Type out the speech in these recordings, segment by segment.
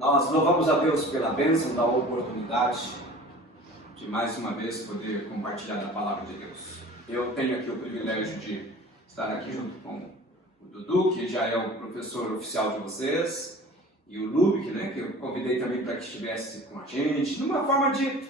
Nós louvamos a Deus pela bênção da oportunidade de mais uma vez poder compartilhar da palavra de Deus. Eu tenho aqui o privilégio de estar aqui junto com o Dudu, que já é o professor oficial de vocês, e o Lubick, que eu convidei também para que estivesse com a gente, numa forma de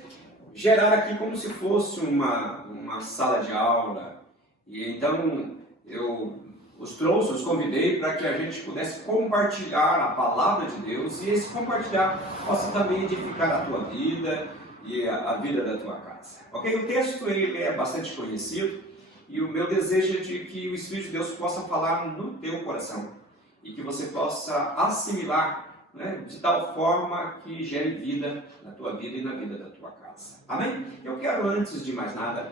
gerar aqui como se fosse uma sala de aula. E então eu os convidei para que a gente pudesse compartilhar a palavra de Deus, e esse compartilhar possa também edificar a tua vida e a vida da tua casa. Ok? O texto ele é bastante conhecido, e o meu desejo é de que o Espírito de Deus possa falar no teu coração e que você possa assimilar, de tal forma que gere vida na tua vida e na vida da tua casa. Amém? Eu quero, antes de mais nada,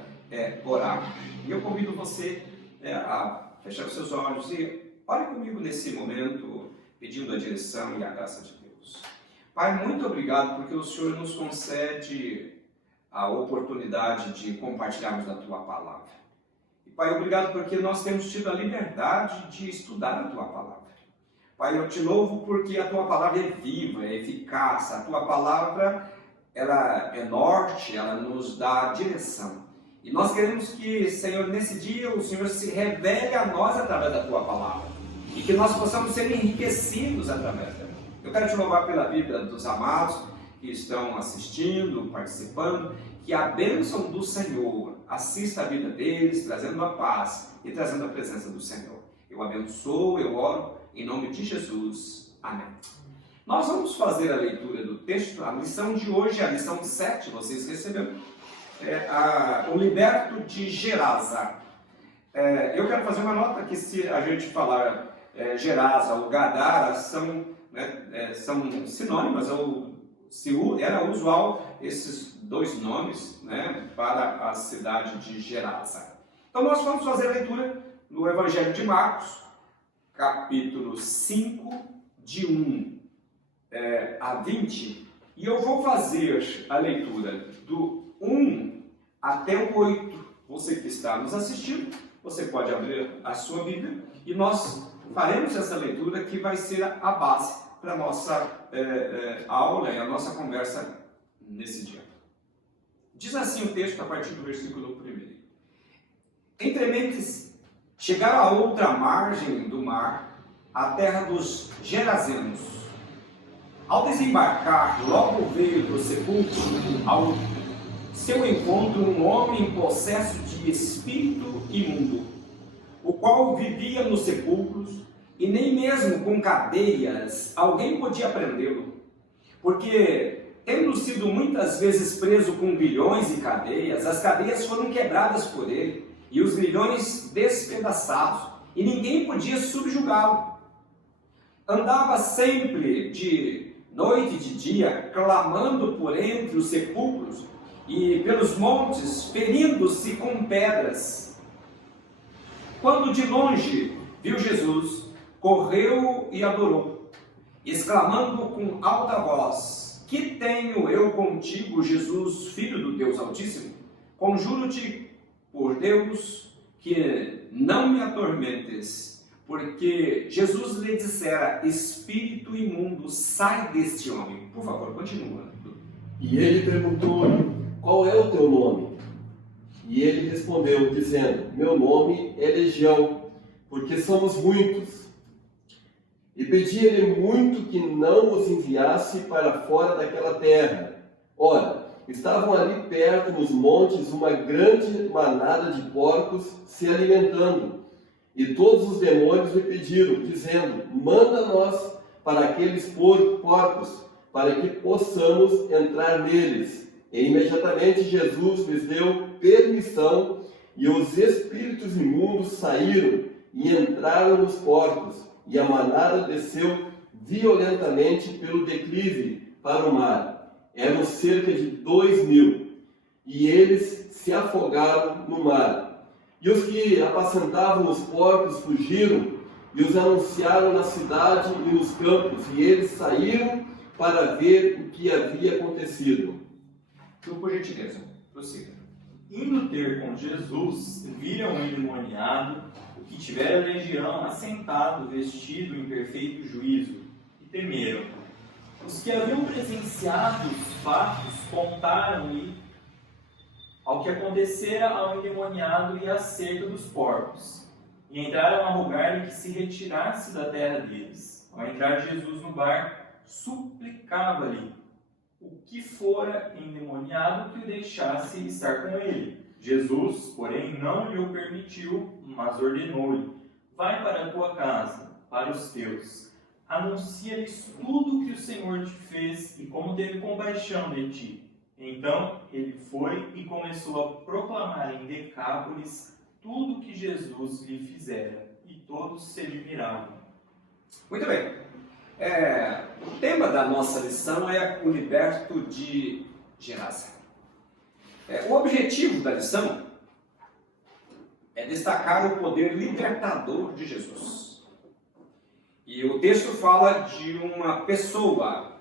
orar. E eu convido você a fechar os seus olhos e ore comigo nesse momento, pedindo a direção e a graça de Deus. Pai, muito obrigado porque o Senhor nos concede a oportunidade de compartilharmos da Tua palavra. E Pai, obrigado porque nós temos tido a liberdade de estudar a Tua palavra. Pai, eu te louvo porque a Tua palavra é viva, é eficaz, a Tua palavra ela é norte, ela nos dá direção. E nós queremos que, Senhor, nesse dia o Senhor se revele a nós através da Tua palavra e que nós possamos ser enriquecidos através dela. Eu quero te louvar pela vida dos amados que estão assistindo, participando, que a bênção do Senhor assista a vida deles, trazendo a paz e trazendo a presença do Senhor. Eu abençoo, eu oro em nome de Jesus. Amém. Nós vamos fazer a leitura do texto. A lição de hoje é a lição 7, vocês receberam. O liberto de Gerasa. Eu quero fazer uma nota que, se a gente falar Gerasa ou Gadara, são sinônimas, ou se era usual esses dois nomes para a cidade de Gerasa. Então nós vamos fazer a leitura no Evangelho de Marcos, capítulo 5, de 1 a 20, e eu vou fazer a leitura do 1 até o 8. Você que está nos assistindo, você pode abrir a sua Bíblia e nós faremos essa leitura que vai ser a base para a nossa aula e a nossa conversa nesse dia. Diz assim o texto a partir do versículo 1. Entrementes chegaram à outra margem do mar, a terra dos Gerazenos. Ao desembarcar, logo veio do sepulcro ao seu encontro um homem possesso de espírito imundo, o qual vivia nos sepulcros, e nem mesmo com cadeias alguém podia prendê-lo, porque, tendo sido muitas vezes preso com grilhões e cadeias, as cadeias foram quebradas por ele, e os grilhões despedaçados, e ninguém podia subjugá-lo. Andava sempre de noite e de dia, clamando por entre os sepulcros e pelos montes, ferindo-se com pedras. Quando de longe viu Jesus, correu e adorou, exclamando com alta voz: Que tenho eu contigo, Jesus, Filho do Deus Altíssimo? Conjuro-te por Deus que não me atormentes. Porque Jesus lhe dissera: Espírito imundo, sai deste homem. Por favor, continua. E ele perguntou-lhe: Qual é o teu nome? E ele respondeu, dizendo: Meu nome é Legião, porque somos muitos. E pedia-lhe muito que não os enviasse para fora daquela terra. Ora, estavam ali perto nos montes uma grande manada de porcos se alimentando. E todos os demônios lhe pediram, dizendo: Manda-nos para aqueles porcos, para que possamos entrar neles. E imediatamente Jesus lhes deu permissão, e os espíritos imundos saíram e entraram nos porcos, e a manada desceu violentamente pelo declive para o mar. Eram cerca de 2.000, e eles se afogaram no mar. E os que apacentavam os porcos fugiram e os anunciaram na cidade e nos campos, e eles saíram para ver o que havia acontecido. Então, por gentileza, prossiga. Indo ter com Jesus, viram um endemoniado, o que tivera legião, assentado, vestido em perfeito juízo, e temeram. Os que haviam presenciado os fatos contaram-lhe ao que acontecera ao endemoniado e à cerca dos porcos. E entraram a rogar-lhe que se retirasse da terra deles. Ao entrar Jesus no barco, suplicava-lhe o que fora endemoniado que o deixasse estar com ele. Jesus, porém, não lhe o permitiu, mas ordenou-lhe: vai para a tua casa, para os teus. Anuncia-lhes tudo o que o Senhor te fez e como teve compaixão de ti. Então ele foi e começou a proclamar em Decápolis tudo o que Jesus lhe fizera, e todos se admiravam. Muito bem. O tema da nossa lição é o liberto de Gerasa. O objetivo da lição é destacar o poder libertador de Jesus. E o texto fala de uma pessoa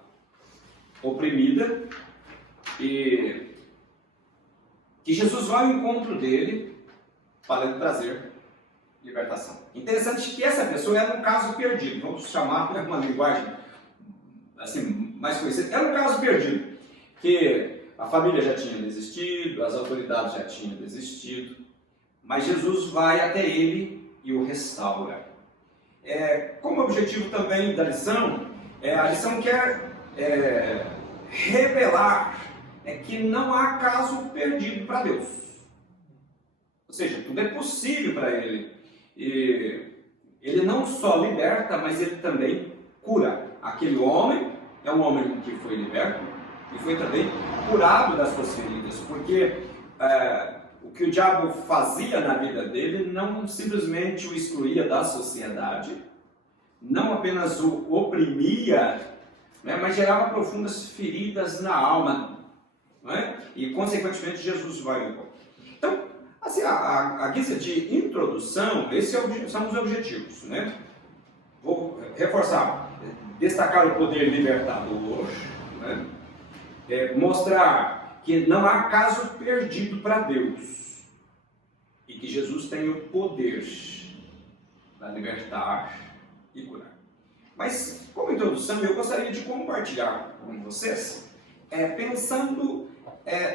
oprimida e que Jesus vai ao encontro dele para lhe trazer libertação. Interessante que essa pessoa era um caso perdido, vamos chamar por uma linguagem assim, mais conhecida. Era um caso perdido, que a família já tinha desistido, as autoridades já tinham desistido, mas Jesus vai até ele e o restaura. Como objetivo também da lição, a lição quer revelar que não há caso perdido para Deus. Ou seja, tudo é possível para Ele. E Ele não só liberta, mas Ele também cura. Aquele homem é um homem que foi liberto e foi também curado das suas feridas. Porque o que o diabo fazia na vida dele não simplesmente o excluía da sociedade, não apenas o oprimia, mas gerava profundas feridas na alma. Não é? E, consequentemente, Jesus vai ao encontro. Então, assim, a guisa de introdução, esses são os objetivos. Né? Vou reforçar, destacar o poder libertador, né? Mostrar que não há caso perdido para Deus e que Jesus tem o poder para libertar e curar. Mas, como introdução, eu gostaria de compartilhar com vocês, pensando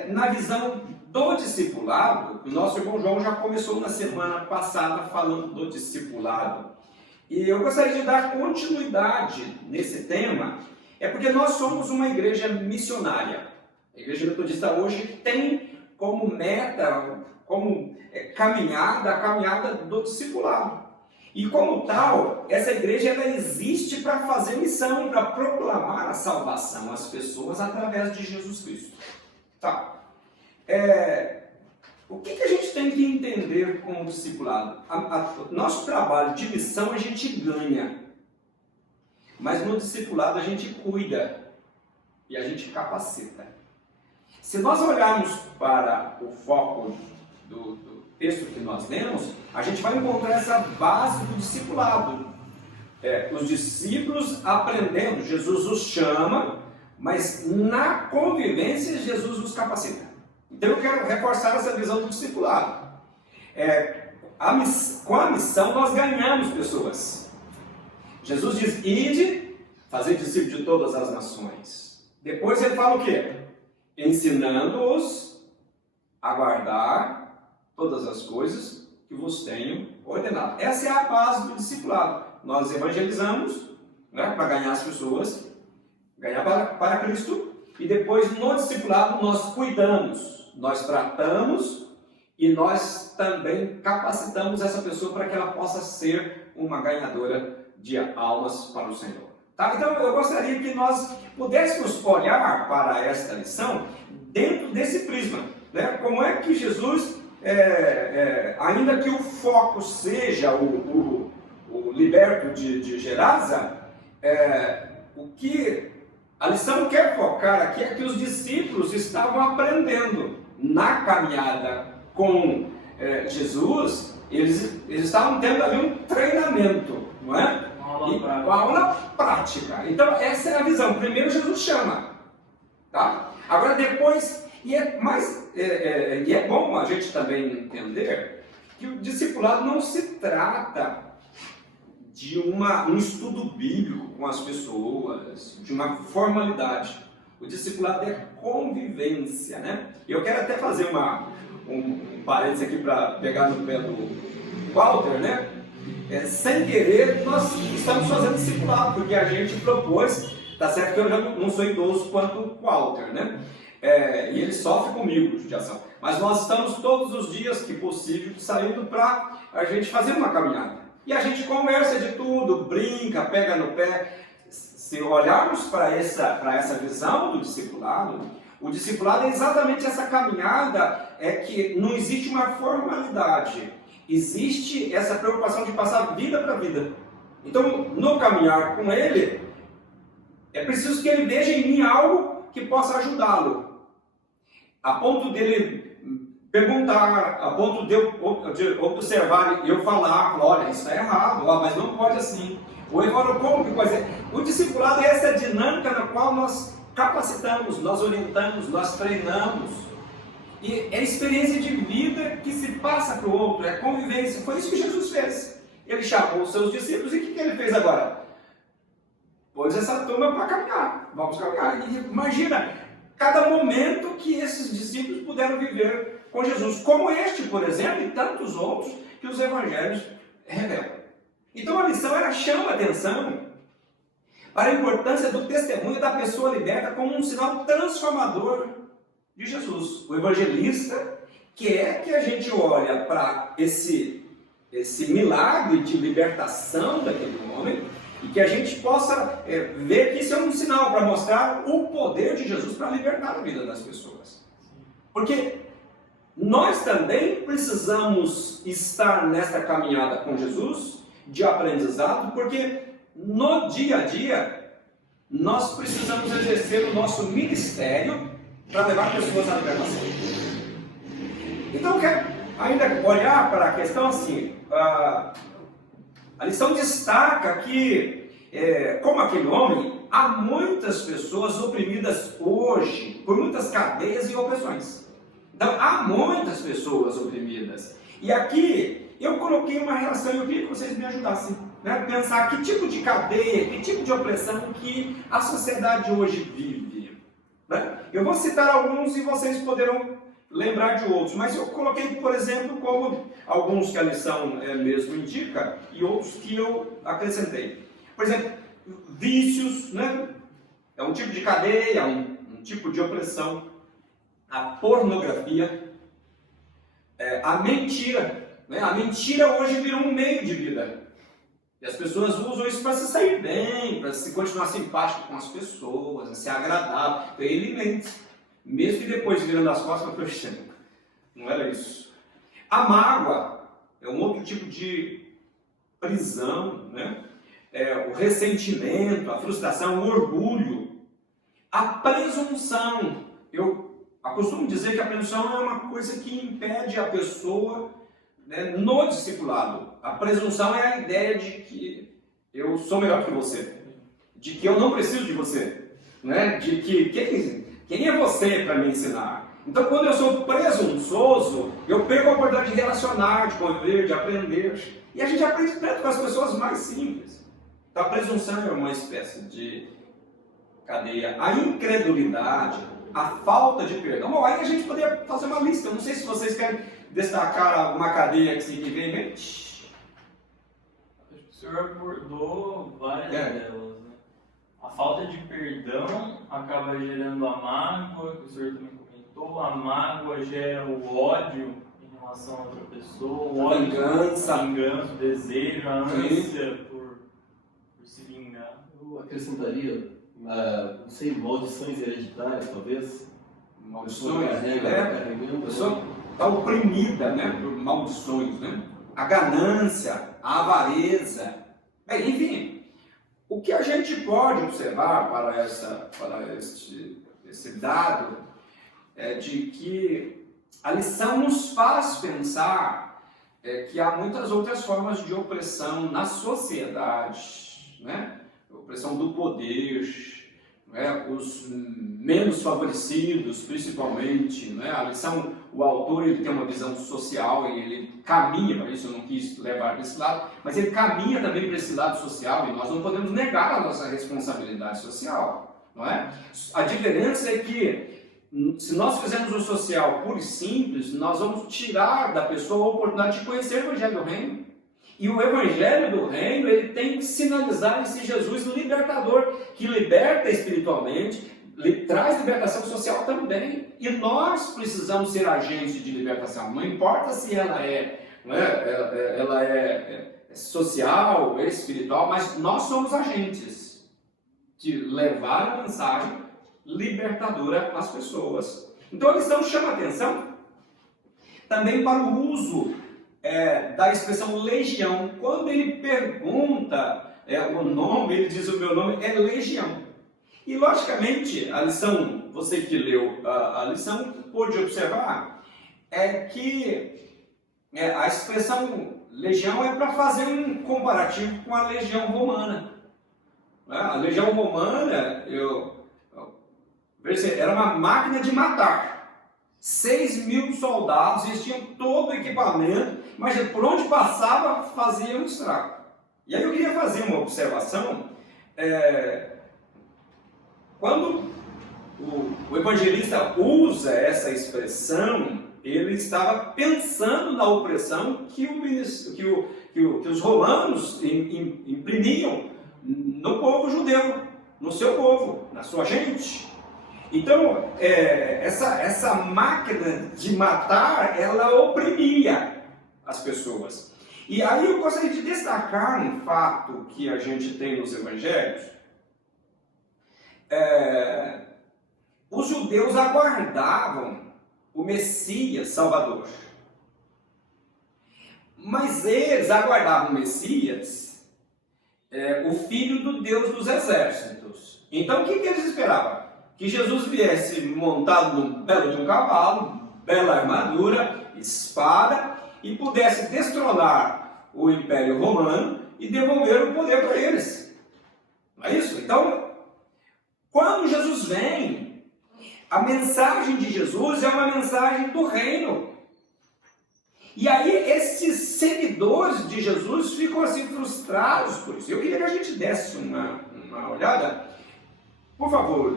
na visão do discipulado. O nosso irmão João já começou na semana passada falando do discipulado. E eu gostaria de dar continuidade nesse tema, porque nós somos uma igreja missionária. A Igreja Metodista hoje tem como meta, como caminhada, a caminhada do discipulado. E como tal, essa igreja ela existe para fazer missão, para proclamar a salvação às pessoas através de Jesus Cristo. Tá. O que a gente tem que entender com o discipulado? Nosso trabalho de missão a gente ganha, mas no discipulado a gente cuida e a gente capacita. Se nós olharmos para o foco do texto que nós lemos, a gente vai encontrar essa base do discipulado. Os discípulos aprendendo, Jesus os chama, mas na convivência Jesus os capacita. Então eu quero reforçar essa visão do discipulado. Com a missão nós ganhamos pessoas. Jesus diz: ide, fazer discípulos de todas as nações. Depois ele fala o quê? Ensinando-os a guardar todas as coisas que vos tenho ordenado. Essa é a base do discipulado. Nós evangelizamos, né, para ganhar as pessoas, ganhar para Cristo, e depois no discipulado nós cuidamos, nós tratamos e nós também capacitamos essa pessoa para que ela possa ser uma ganhadora de almas para o Senhor. Tá? Então eu gostaria que nós pudéssemos olhar para esta lição dentro desse prisma. Né? Como é que Jesus, ainda que o foco seja o liberto de Gerasa, o que a lição quer focar aqui é que os discípulos estavam aprendendo na caminhada com Jesus. Eles estavam tendo ali um treinamento, não é? Uma aula prática. Então essa é a visão. Primeiro Jesus chama, tá? Agora depois, e é bom a gente também entender que o discipulado não se trata de um estudo bíblico com as pessoas, de uma formalidade. O discipulado é convivência, né? E eu quero até fazer um parênteses aqui para pegar no pé do Walter, né? Sem querer, nós estamos fazendo discipulado, porque a gente propôs, tá certo que eu já não sou idoso quanto o Walter, né? E ele sofre comigo de ação. Mas nós estamos todos os dias que possível saindo para a gente fazer uma caminhada. E a gente conversa de tudo, brinca, pega no pé. Se olharmos para essa visão do discipulado, o discipulado é exatamente essa caminhada, que não existe uma formalidade. Existe essa preocupação de passar vida para vida. Então, no caminhar com ele, é preciso que ele veja em mim algo que possa ajudá-lo. A ponto dele perguntar, a ponto de eu observar e eu falar, olha, isso está errado, mas não pode assim. Ou eu falo, como que pode ser? O discipulado é essa dinâmica na qual nós capacitamos, nós orientamos, nós treinamos. E é experiência de vida que se passa para o outro, é convivência. Foi isso que Jesus fez. Ele chamou os seus discípulos e o que ele fez agora? Pôs essa turma para caminhar. Vamos caminhar. E imagina cada momento que esses discípulos puderam viver com Jesus. Como este, por exemplo, e tantos outros que os evangelhos revelam. Então a lição chama a atenção para a importância do testemunho da pessoa liberta como um sinal transformador de Jesus. O evangelista quer que a gente olhe para esse milagre de libertação daquele homem e que a gente possa ver que isso é um sinal para mostrar o poder de Jesus para libertar a vida das pessoas. Porque nós também precisamos estar nessa caminhada com Jesus de aprendizado, porque no dia a dia nós precisamos exercer o nosso ministério para levar pessoas à libertação. Então eu quero ainda olhar para a questão assim, a lição destaca que, como aquele homem, há muitas pessoas oprimidas hoje por muitas cadeias e opressões. Então há muitas pessoas oprimidas. E aqui eu coloquei uma relação e eu queria que vocês me ajudassem, né? Pensar que tipo de cadeia, que tipo de opressão que a sociedade hoje vive. Né? Eu vou citar alguns e vocês poderão lembrar de outros, mas eu coloquei, por exemplo, como alguns que a lição mesmo indica e outros que eu acrescentei. Por exemplo, vícios, né? É um tipo de cadeia, um tipo de opressão. A pornografia, a mentira. Né? A mentira hoje virou um meio de vida. E as pessoas usam isso para se sair bem, para se continuar simpático com as pessoas, ser agradável. Então ele mente. Mesmo que depois virando as costas para o não era isso. A mágoa é um outro tipo de prisão, né? O ressentimento, a frustração, o orgulho, a presunção. Eu costumo dizer que a presunção é uma coisa que impede a pessoa, né, no discipulado. A presunção é a ideia de que eu sou melhor que você, de que eu não preciso de você, né? De que quem é você para me ensinar? Então, quando eu sou presunçoso, eu perco a oportunidade de relacionar, de conviver, de aprender. E a gente aprende tanto com as pessoas mais simples. Então, a presunção é uma espécie de cadeia. A incredulidade, a falta de perdão. Bom, aí a gente poderia fazer uma lista. Eu não sei se vocês querem destacar uma cadeia que vem em mente. Acho que o senhor abordou várias delas. A falta de perdão acaba gerando a mágoa, que o senhor também comentou. A mágoa gera o ódio em relação a outra pessoa, o ódio, vingança, o desejo, a ânsia por se vingar. Eu acrescentaria, não sei, maldições hereditárias, talvez. Maldições, a pessoa está oprimida, né, por maldições, né? A ganância, a avareza, enfim. O que a gente pode observar para esse dado é de que a lição nos faz pensar que há muitas outras formas de opressão na sociedade, né? Opressão do poder, os menos favorecidos, principalmente. Não é? A lição, o autor ele tem uma visão social e ele caminha para isso, eu não quis levar para esse lado, mas ele caminha também para esse lado social e nós não podemos negar a nossa responsabilidade social. Não é? A diferença é que se nós fizermos o social puro e simples, nós vamos tirar da pessoa a oportunidade de conhecer o Evangelho do Reino. E o Evangelho do Reino, ele tem que sinalizar esse Jesus libertador, que liberta espiritualmente, traz libertação social também. E nós precisamos ser agentes de libertação. Não importa se ela é social, é espiritual, mas nós somos agentes de levar a mensagem libertadora às pessoas. Então a lição chama atenção também para o uso da expressão legião. Quando ele pergunta o nome, ele diz: o meu nome é legião. E logicamente a lição, você que leu a lição pôde observar que a expressão legião é para fazer um comparativo com a legião romana. A legião romana era uma máquina de matar. 6.000 soldados, eles tinham todo o equipamento, mas por onde passava fazia um estrago. E aí eu queria fazer uma observação. Quando o evangelista usa essa expressão, ele estava pensando na opressão que os romanos imprimiam no povo judeu, no seu povo, na sua gente. Então, essa máquina de matar, ela oprimia as pessoas. E aí eu gostaria de destacar um fato que a gente tem nos evangelhos. Os judeus aguardavam o Messias Salvador. Mas eles aguardavam o Messias, o Filho do Deus dos Exércitos. Então, o que eles esperavam? Que Jesus viesse montado num belo de um cavalo, bela armadura, espada, e pudesse destronar o Império Romano e devolver o poder para eles. Não é isso? Então, quando Jesus vem, a mensagem de Jesus é uma mensagem do reino. E aí esses seguidores de Jesus ficam assim frustrados por isso. Eu queria que a gente desse uma olhada. Por favor,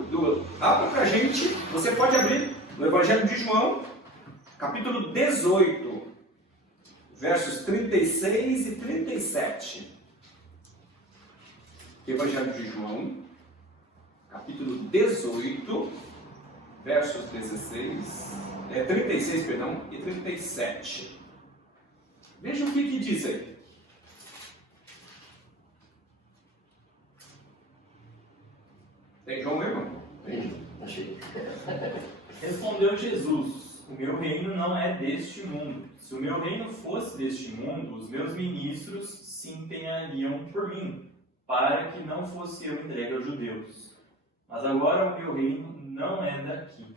abra para a gente, você pode abrir no Evangelho de João, capítulo 18, versos 36 e 37. Evangelho de João, capítulo 18, versos 36 e 37. Veja o que diz aí. Tem João, meu irmão? Achei. Respondeu Jesus: o meu reino não é deste mundo. Se o meu reino fosse deste mundo, os meus ministros se empenhariam por mim, para que não fosse eu entregue aos judeus. Mas agora o meu reino não é daqui.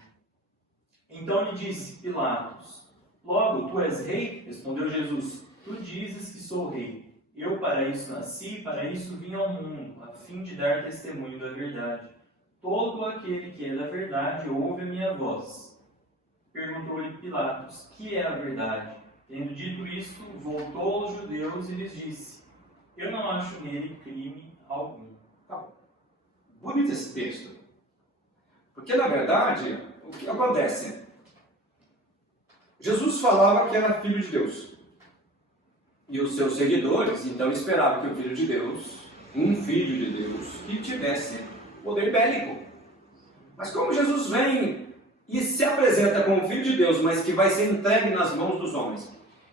Então lhe disse Pilatos: logo, tu és rei? Respondeu Jesus: tu dizes que sou rei. Eu para isso nasci, para isso vim ao mundo, a fim de dar testemunho da verdade. Todo aquele que é da verdade ouve a minha voz. Perguntou-lhe Pilatos: que é a verdade? Tendo dito isto, voltou aos judeus e lhes disse: eu não acho nele crime algum. Tá bom. Bonito esse texto. Porque, na verdade, o que acontece? Jesus falava que era filho de Deus. E os seus seguidores, então, esperavam que o filho de Deus, um filho de Deus, que tivesse poder bélico. Mas como Jesus vem e se apresenta como filho de Deus, mas que vai ser entregue nas mãos dos homens,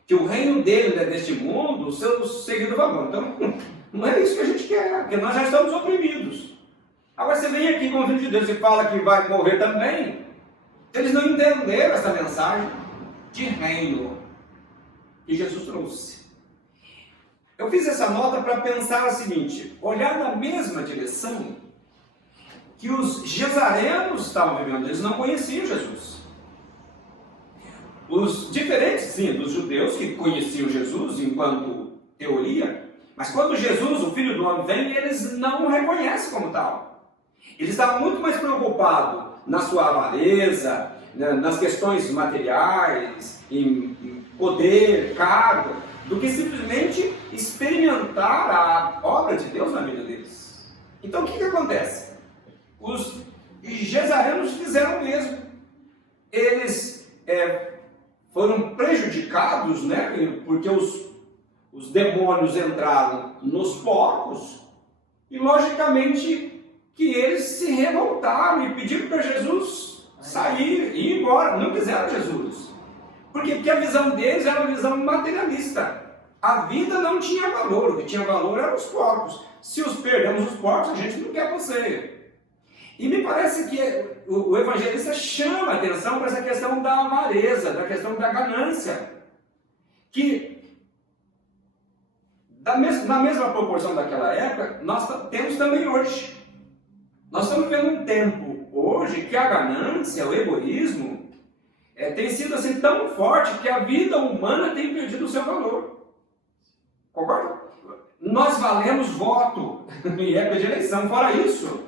que o reino dele é deste mundo, os seus seguidores vão. Então, não é isso que a gente quer, porque nós já estamos oprimidos. Agora você vem aqui como filho de Deus e fala que vai morrer também. Eles não entenderam essa mensagem de reino que Jesus trouxe. Eu fiz essa nota para pensar o seguinte: olhar na mesma direção que os gesarenos estavam vivendo. Eles não conheciam Jesus. Os diferentes, sim, dos judeus que conheciam Jesus enquanto teoria, mas quando Jesus, o Filho do Homem, vem, eles não o reconhecem como tal. Ele estava muito mais preocupado na sua avareza, nas questões materiais, em poder, cargo, do que simplesmente experimentar a obra de Deus na vida deles. Então o que acontece? Os gesarenos fizeram o mesmo. Eles foram prejudicados, né, porque os demônios entraram nos porcos e logicamente que eles se revoltaram e pediram para Jesus sair e ir embora. Não quiseram Jesus. Por quê? Porque a visão deles era uma visão materialista. A vida não tinha valor, o que tinha valor eram os porcos. Se os perdemos os porcos, a gente não quer você. E me parece que o evangelista chama a atenção para essa questão da avareza, da questão da ganância, que na mesma proporção daquela época, nós temos também hoje. Nós estamos vivendo um tempo hoje que a ganância, o egoísmo, tem sido assim tão forte que a vida humana tem perdido o seu valor. Concorda? Nós valemos voto em época de eleição. Fora isso,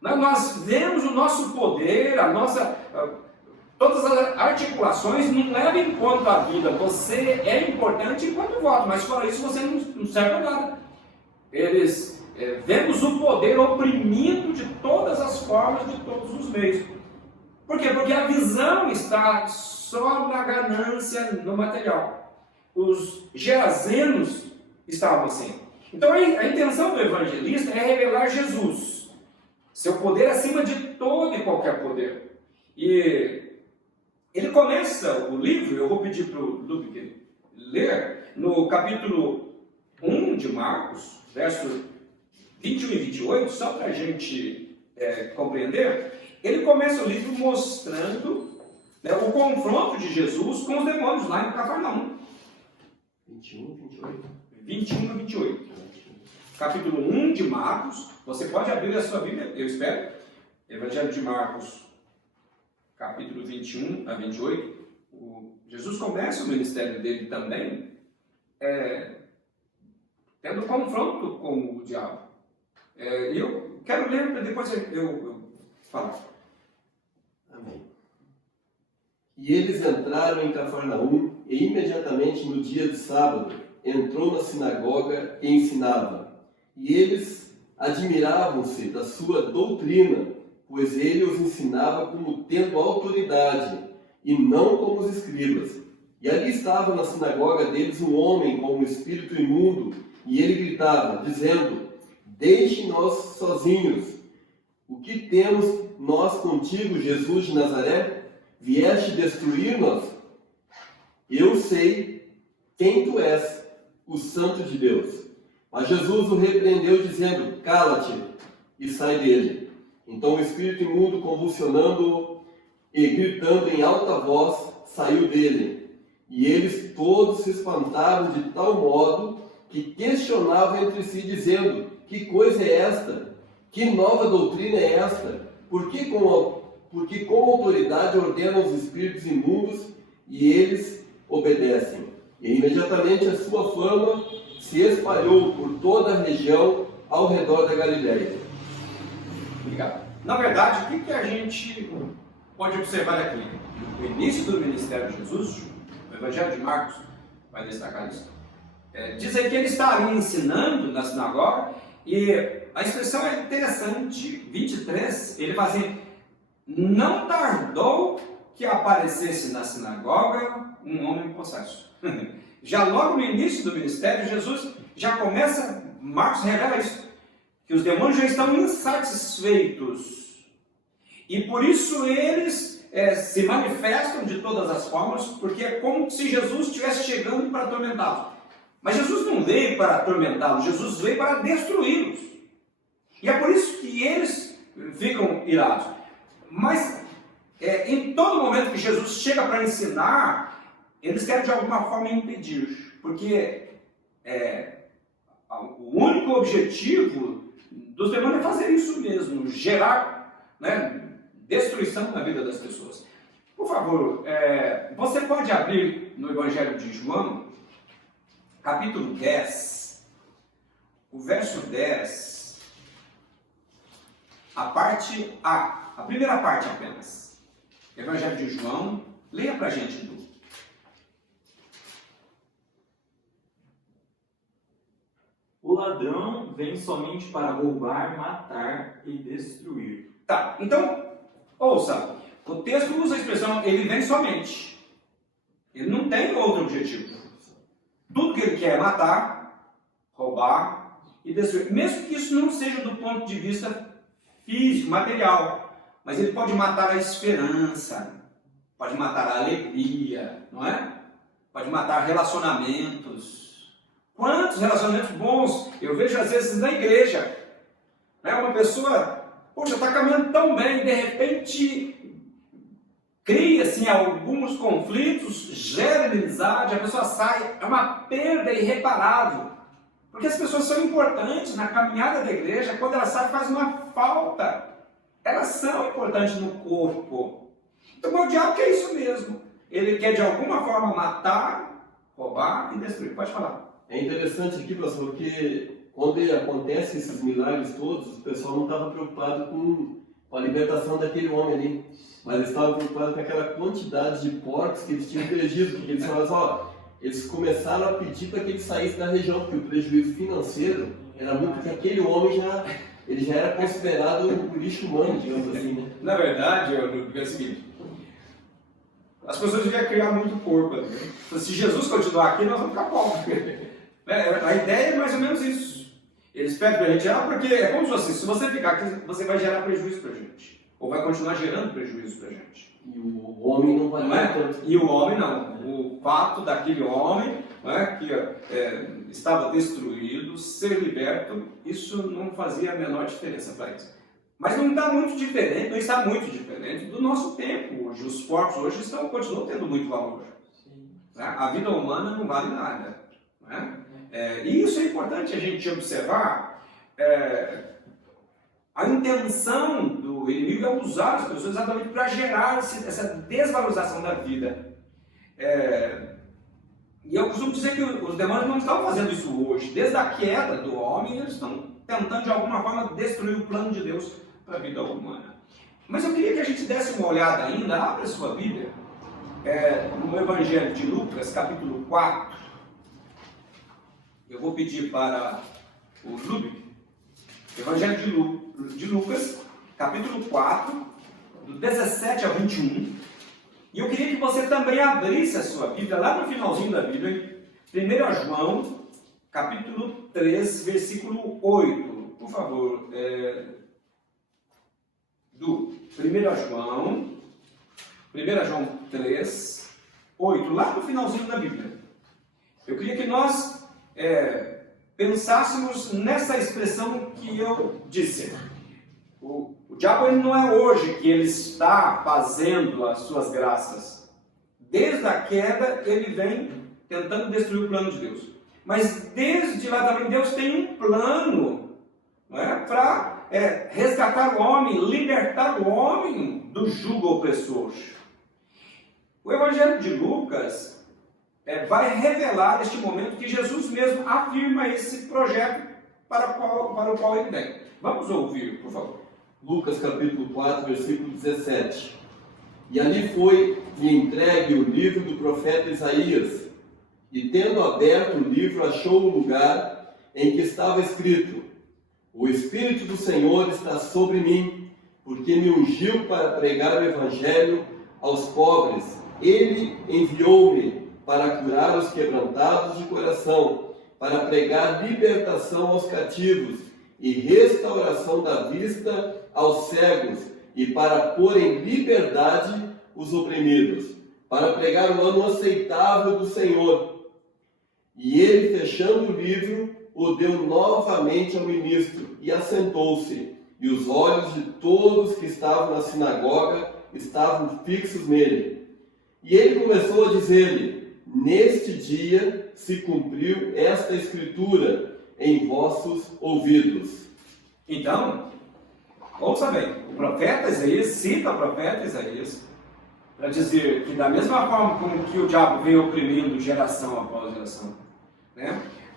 nós vemos o nosso poder, todas as articulações não levam em conta a vida. Você é importante enquanto voto, mas fora isso você não serve a nada. Vemos o poder oprimido de todas as formas, de todos os meios. Por quê? Porque a visão está só na ganância, no material. Os gerazenos estavam assim. Então a intenção do evangelista é revelar Jesus, seu poder acima de todo e qualquer poder. E ele começa o livro, eu vou pedir para o Ludwig ler, no capítulo 1 de Marcos, verso 21 e 28, só para a gente compreender. Ele começa o livro mostrando o confronto de Jesus com os demônios lá em Cafarnaum. 21, 28. 21 e 28. Capítulo 1 de Marcos. Você pode abrir a sua Bíblia, eu espero. Evangelho de Marcos, capítulo 21 a 28. Jesus começa o ministério dele também tendo confronto com o diabo. Eu quero ler para depois eu falar. Amém. E eles entraram em Cafarnaum, e imediatamente no dia de sábado entrou na sinagoga e ensinava. E eles admiravam-se da sua doutrina, pois ele os ensinava como tendo autoridade, e não como os escribas. E ali estava na sinagoga deles um homem com um espírito imundo, e ele gritava, dizendo: deixe-nos sozinhos. O que temos nós contigo, Jesus de Nazaré? Vieste destruir-nos? Eu sei quem tu és, o Santo de Deus. Mas Jesus o repreendeu, dizendo: cala-te e sai dele. Então o espírito imundo, convulsionando-o e gritando em alta voz, saiu dele. E eles todos se espantaram de tal modo que questionavam entre si, dizendo: que coisa é esta? Que nova doutrina é esta? Porque com autoridade ordenam os espíritos imundos e eles obedecem. E imediatamente a sua fama se espalhou por toda a região ao redor da Galileia. Obrigado. Na verdade, o que a gente pode observar aqui? No início do ministério de Jesus, o Evangelho de Marcos vai destacar isso. Diz aí que ele está ali ensinando na sinagoga, e a expressão é interessante, 23, ele fala assim: não tardou que aparecesse na sinagoga um homem possesso. Já logo no início do ministério, Jesus já começa, Marcos revela isso, que os demônios já estão insatisfeitos, e por isso eles se manifestam de todas as formas, porque é como se Jesus estivesse chegando para atormentá-los. Mas Jesus não veio para atormentá-los, Jesus veio para destruí-los. E é por isso que eles ficam irados. Mas em todo momento que Jesus chega para ensinar, eles querem de alguma forma impedir. Porque o único objetivo dos demônios é fazer isso mesmo, gerar destruição na vida das pessoas. Por favor, você pode abrir no Evangelho de João, capítulo 10, o verso 10 a parte A, a primeira parte apenas. Evangelho de João, leia para a gente, Edu. O ladrão vem somente para roubar, matar e destruir. Tá, então, ouça, o texto usa a expressão ele vem somente. Ele não tem outro objetivo. Tudo que ele quer é matar, roubar e destruir. Mesmo que isso não seja do ponto de vista físico, material. Mas ele pode matar a esperança, pode matar a alegria, não é? Pode matar relacionamentos. Quantos relacionamentos bons eu vejo às vezes na igreja. Né? Uma pessoa, poxa, está caminhando tão bem, de repente cria-se alguns conflitos, gera inimizade, a pessoa sai, é uma perda irreparável. Porque as pessoas são importantes na caminhada da igreja, quando elas saem faz uma falta. Elas são importantes no corpo. Então o diabo quer isso mesmo. Ele quer de alguma forma matar, roubar e destruir. Pode falar. É interessante aqui, pastor, que quando acontecem esses milagres todos, o pessoal não estava preocupado com a libertação daquele homem ali, mas estava preocupado com aquela quantidade de porcos que eles tinham perdido, porque eles falaram assim, ó, eles começaram a pedir para que ele saísse da região, porque o prejuízo financeiro era muito, porque aquele homem já era considerado um lixo humano, digamos assim, né? Na verdade, é o seguinte, as pessoas deviam criar muito porco. Né? Se Jesus continuar aqui, nós vamos ficar pobres. A ideia é mais ou menos isso. Eles pedem para a gente gerar, porque é como se fosse, se você ficar aqui, você vai gerar prejuízo para a gente. Ou vai continuar gerando prejuízo para a gente. E o homem não vai tanto. E o homem não. O fato daquele homem que estava destruído, ser liberto, isso não fazia a menor diferença para eles. Mas não está muito diferente do nosso tempo hoje. Os porcos hoje continuam tendo muito valor. Né? A vida humana não vale nada. Né? E isso é importante a gente observar. A intenção do inimigo é usar as pessoas exatamente para gerar essa desvalorização da vida. E eu costumo dizer que os demônios não estão fazendo isso hoje. Desde a queda do homem, eles estão tentando de alguma forma destruir o plano de Deus para a vida humana. Mas eu queria que a gente desse uma olhada ainda, abre a sua Bíblia, no Evangelho de Lucas, capítulo 4. Eu vou pedir para o Ludwig, Evangelho de Lucas, capítulo 4, do 17 ao 21. E eu queria que você também abrisse a sua Bíblia, lá no finalzinho da Bíblia, 1 João, capítulo 3, versículo 8. Por favor, do 1 João 3, 8, lá no finalzinho da Bíblia. Eu queria que nós pensássemos nessa expressão que eu disse. O diabo ele não é hoje que ele está fazendo as suas graças. Desde a queda ele vem tentando destruir o plano de Deus. Mas desde lá também Deus tem um plano, para resgatar o homem, libertar o homem do jugo opressor. O Evangelho de Lucas vai revelar neste momento que Jesus mesmo afirma esse projeto para o qual ele vem. Vamos ouvir, por favor. Lucas capítulo 4, versículo 17. E ali foi-lhe entregue o livro do profeta Isaías, e tendo aberto o livro, achou o lugar em que estava escrito: O Espírito do Senhor está sobre mim, porque me ungiu para pregar o Evangelho aos pobres. Ele enviou-me para curar os quebrantados de coração, para pregar libertação aos cativos e restauração da vista aos cegos, e para pôr em liberdade os oprimidos, para pregar o ano aceitável do Senhor. E ele, fechando o livro, o deu novamente ao ministro, e assentou-se, e os olhos de todos que estavam na sinagoga estavam fixos nele. E ele começou a dizer-lhe: Neste dia se cumpriu esta escritura em vossos ouvidos. Então, ouça bem, o profeta Isaías cita o profeta Isaías para dizer que da mesma forma como que o diabo veio oprimindo geração após geração,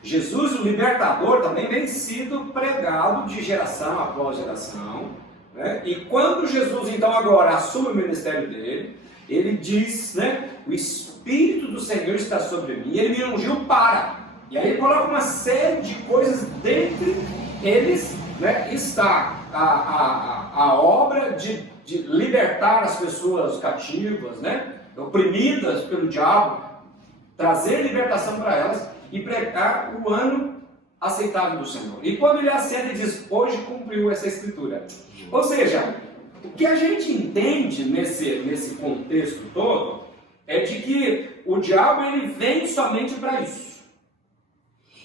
Jesus, o libertador, também vem sido pregado de geração após geração, né? E quando Jesus, então, agora assume o ministério dele, ele diz, né, o Espírito do Senhor está sobre mim, ele me ungiu para. E aí ele coloca uma série de coisas, dentre eles, né, está a obra de libertar as pessoas cativas, né, oprimidas pelo diabo, trazer libertação para elas e pregar o ano aceitável do Senhor. E quando ele assenta e diz, hoje cumpriu essa escritura. Ou seja, o que a gente entende nesse contexto todo é de que o diabo ele vem somente para isso.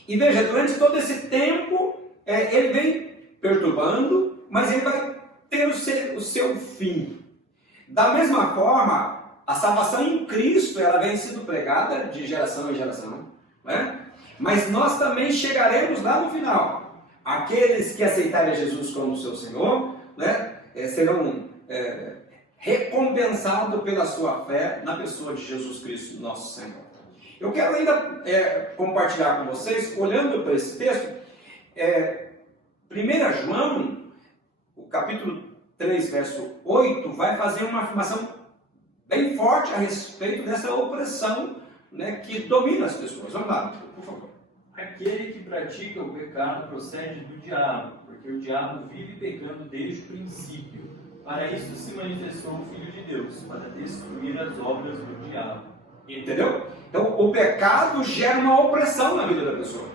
E veja, durante todo esse tempo, ele vem perturbando, mas ele vai ter o seu fim. Da mesma forma, a salvação em Cristo ela vem sendo pregada de geração em geração, né? Mas nós também chegaremos lá no final. Aqueles que aceitarem Jesus como seu Senhor, né, serão recompensados pela sua fé na pessoa de Jesus Cristo, nosso Senhor. Eu quero ainda compartilhar com vocês, olhando para esse texto, 1 João, o capítulo 3, verso 8, vai fazer uma afirmação bem forte a respeito dessa opressão, né, que domina as pessoas. Vamos lá, por favor. Aquele que pratica o pecado procede do diabo, porque o diabo vive pecando desde o princípio. Para isso se manifestou o Filho de Deus, para destruir as obras do diabo. Entendeu? Então, o pecado gera uma opressão na vida da pessoa.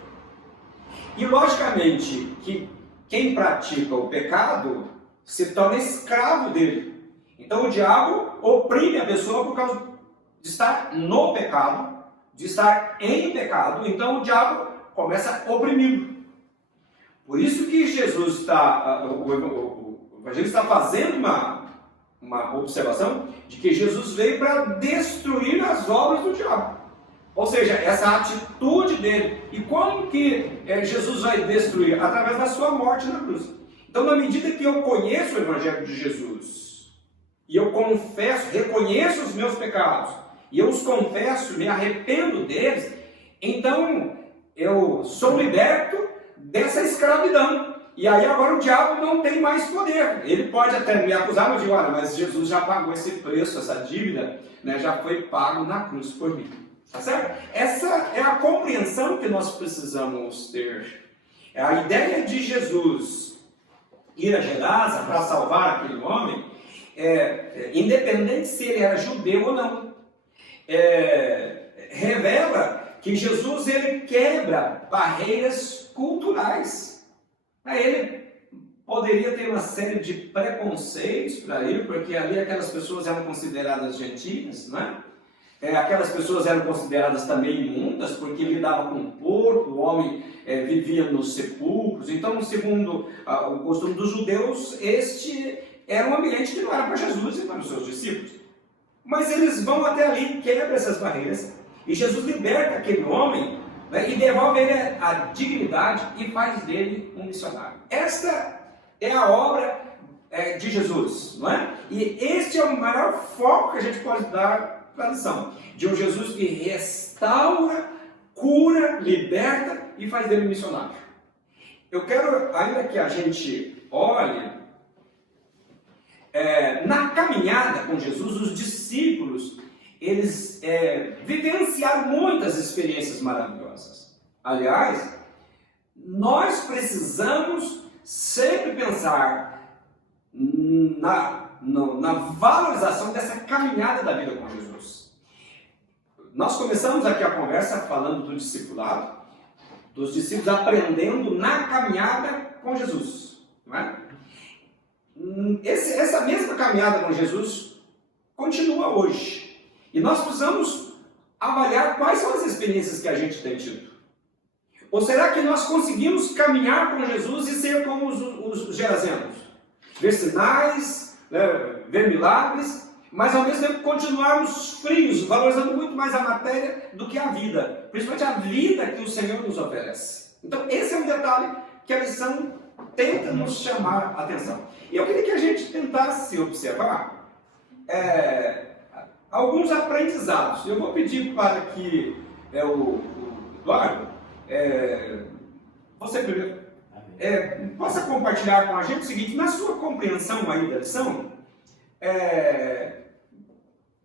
E, logicamente, que quem pratica o pecado se torna escravo dele. Então, o diabo oprime a pessoa por causa de estar no pecado, de estar em pecado. Então, o diabo começa a oprimi-lo. Por isso que Jesus está, o evangelista está fazendo uma observação de que Jesus veio para destruir as obras do diabo. Ou seja, essa atitude dele. E como que Jesus vai destruir? Através da sua morte na cruz. Então, na medida que eu conheço o Evangelho de Jesus, e eu confesso, reconheço os meus pecados, e eu os confesso, me arrependo deles, então eu sou liberto dessa escravidão. E aí agora o diabo não tem mais poder. Ele pode até me acusar, mas eu digo, olha, mas Jesus já pagou esse preço, essa dívida, né, já foi pago na cruz por mim. Tá certo? Essa é a compreensão que nós precisamos ter. A ideia de Jesus ir a Gerasa para salvar aquele homem, independente se ele era judeu ou não, revela que Jesus ele quebra barreiras culturais. Ele poderia ter uma série de preconceitos para ele, porque ali aquelas pessoas eram consideradas gentias, não é? Aquelas pessoas eram consideradas também imundas, porque lidava com o porco, o homem vivia nos sepulcros. Então, segundo o costume dos judeus, este era um ambiente que não era para Jesus e para os seus discípulos. Mas eles vão até ali, quebram essas barreiras, e Jesus liberta aquele homem, né, e devolve ele a dignidade e faz dele um missionário. Esta é a obra de Jesus, não é? E este é o maior foco que a gente pode dar para a lição, de um Jesus que restaura, cura, liberta e faz dele um missionário. Eu quero ainda que a gente olhe na caminhada com Jesus, os discípulos, eles vivenciaram muitas experiências maravilhosas. Aliás, nós precisamos sempre pensar na valorização dessa caminhada da vida com Jesus. Nós começamos aqui a conversa falando do discipulado, dos discípulos aprendendo na caminhada com Jesus, não é? Essa mesma caminhada com Jesus continua hoje. E nós precisamos avaliar quais são as experiências que a gente tem tido. Ou será que nós conseguimos caminhar com Jesus e ser como os gerazenos? Ver sinais, ver milagres, mas ao mesmo tempo continuarmos frios, valorizando muito mais a matéria do que a vida. Principalmente a vida que o Senhor nos oferece. Então esse é um detalhe que a lição tenta nos chamar a atenção. E eu queria que a gente tentasse observar alguns aprendizados. Eu vou pedir para que o Eduardo, você primeiro. possa compartilhar com a gente o seguinte, na sua compreensão aí da lição,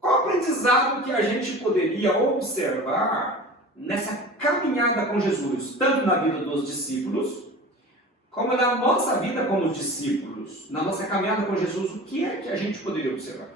qual o aprendizado que a gente poderia observar nessa caminhada com Jesus, tanto na vida dos discípulos, como na nossa vida como discípulos, na nossa caminhada com Jesus, o que é que a gente poderia observar?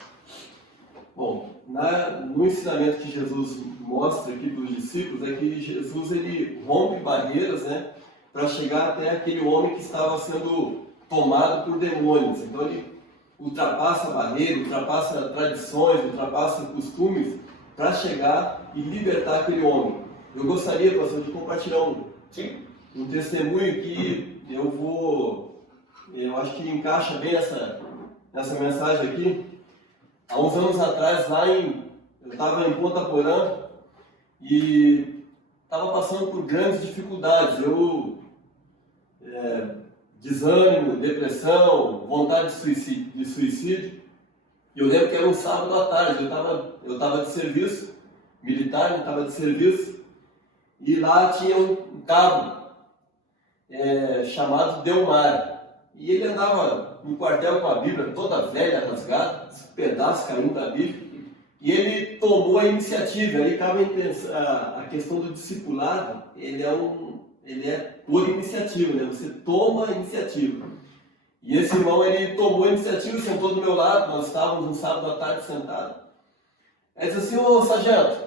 Bom, no ensinamento que Jesus mostra aqui para os discípulos, é que Jesus ele rompe barreiras, né, para chegar até aquele homem que estava sendo tomado por demônios. Então ele ultrapassa a barreira, ultrapassa tradições, ultrapassa costumes para chegar e libertar aquele homem. Eu gostaria, pastor, de compartilhar um testemunho que eu acho que encaixa bem nessa mensagem aqui. Há uns anos atrás, eu estava em Ponta Porã e estava passando por grandes dificuldades. Desânimo, depressão, vontade de suicídio. E eu lembro que era um sábado à tarde, eu estava de serviço, militar, estava de serviço, e lá tinha um cabo chamado Delmar. E ele andava no quartel com a Bíblia toda velha, rasgada, pedaços caindo da Bíblia, e ele tomou a iniciativa. Aí cabe a questão do discipulado, ele é por iniciativa, né? Você toma a iniciativa. E esse irmão, ele tomou a iniciativa, sentou do meu lado, nós estávamos no sábado à tarde sentados. Ele disse assim: ô sargento,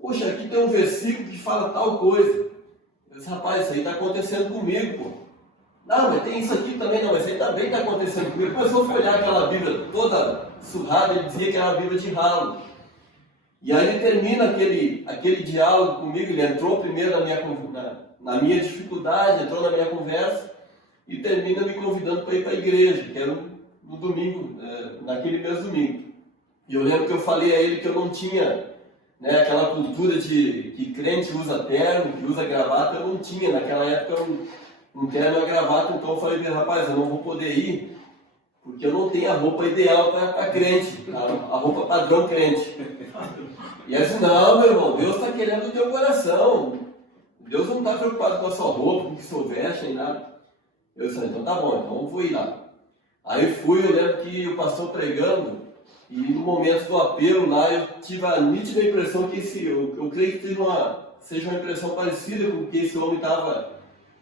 poxa, aqui tem um versículo que fala tal coisa. Eu disse: rapaz, isso aí está acontecendo comigo, pô. Não, mas tem isso aqui também, não, mas isso aí também está acontecendo comigo. Depois eu fui olhar aquela Bíblia toda surrada, ele dizia que era uma Bíblia de ralo. E aí ele termina aquele diálogo comigo, ele entrou primeiro na minha dificuldade, entrou na minha conversa e termina me convidando para ir para a igreja, que era no domingo, naquele mesmo domingo. E eu lembro que eu falei a ele que eu não tinha, né, aquela cultura de que crente usa terno, que usa gravata, eu não tinha. Naquela época um terno e uma gravata, então eu falei: rapaz, eu não vou poder ir, porque eu não tenho a roupa ideal para crente, a roupa padrão crente. E ele disse: não, meu irmão, Deus está querendo o teu coração. Deus não está preocupado com a sua roupa, com o que o senhor veste, nem nada. Eu disse: então tá bom, então eu vou ir lá. Aí fui, eu lembro que o pastor pregando, e no momento do apelo lá, eu tive a nítida impressão que eu creio que seja uma impressão parecida com que esse homem estava.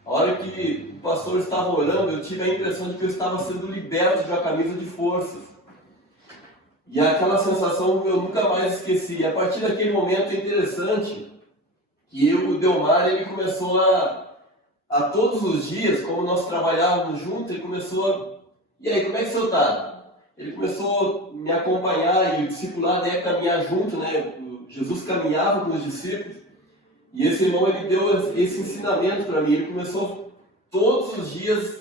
A hora que o pastor estava orando, eu tive a impressão de que eu estava sendo liberto de uma camisa de forças. E aquela sensação eu nunca mais esqueci. E a partir daquele momento é interessante que o Delmar, ele começou a todos os dias, como nós trabalhávamos juntos, ele começou e aí, como é que o senhor está? Ele começou a me acompanhar, e o discipulado é caminhar junto, né? Jesus caminhava com os discípulos, e esse irmão, ele deu esse ensinamento para mim. Ele começou todos os dias,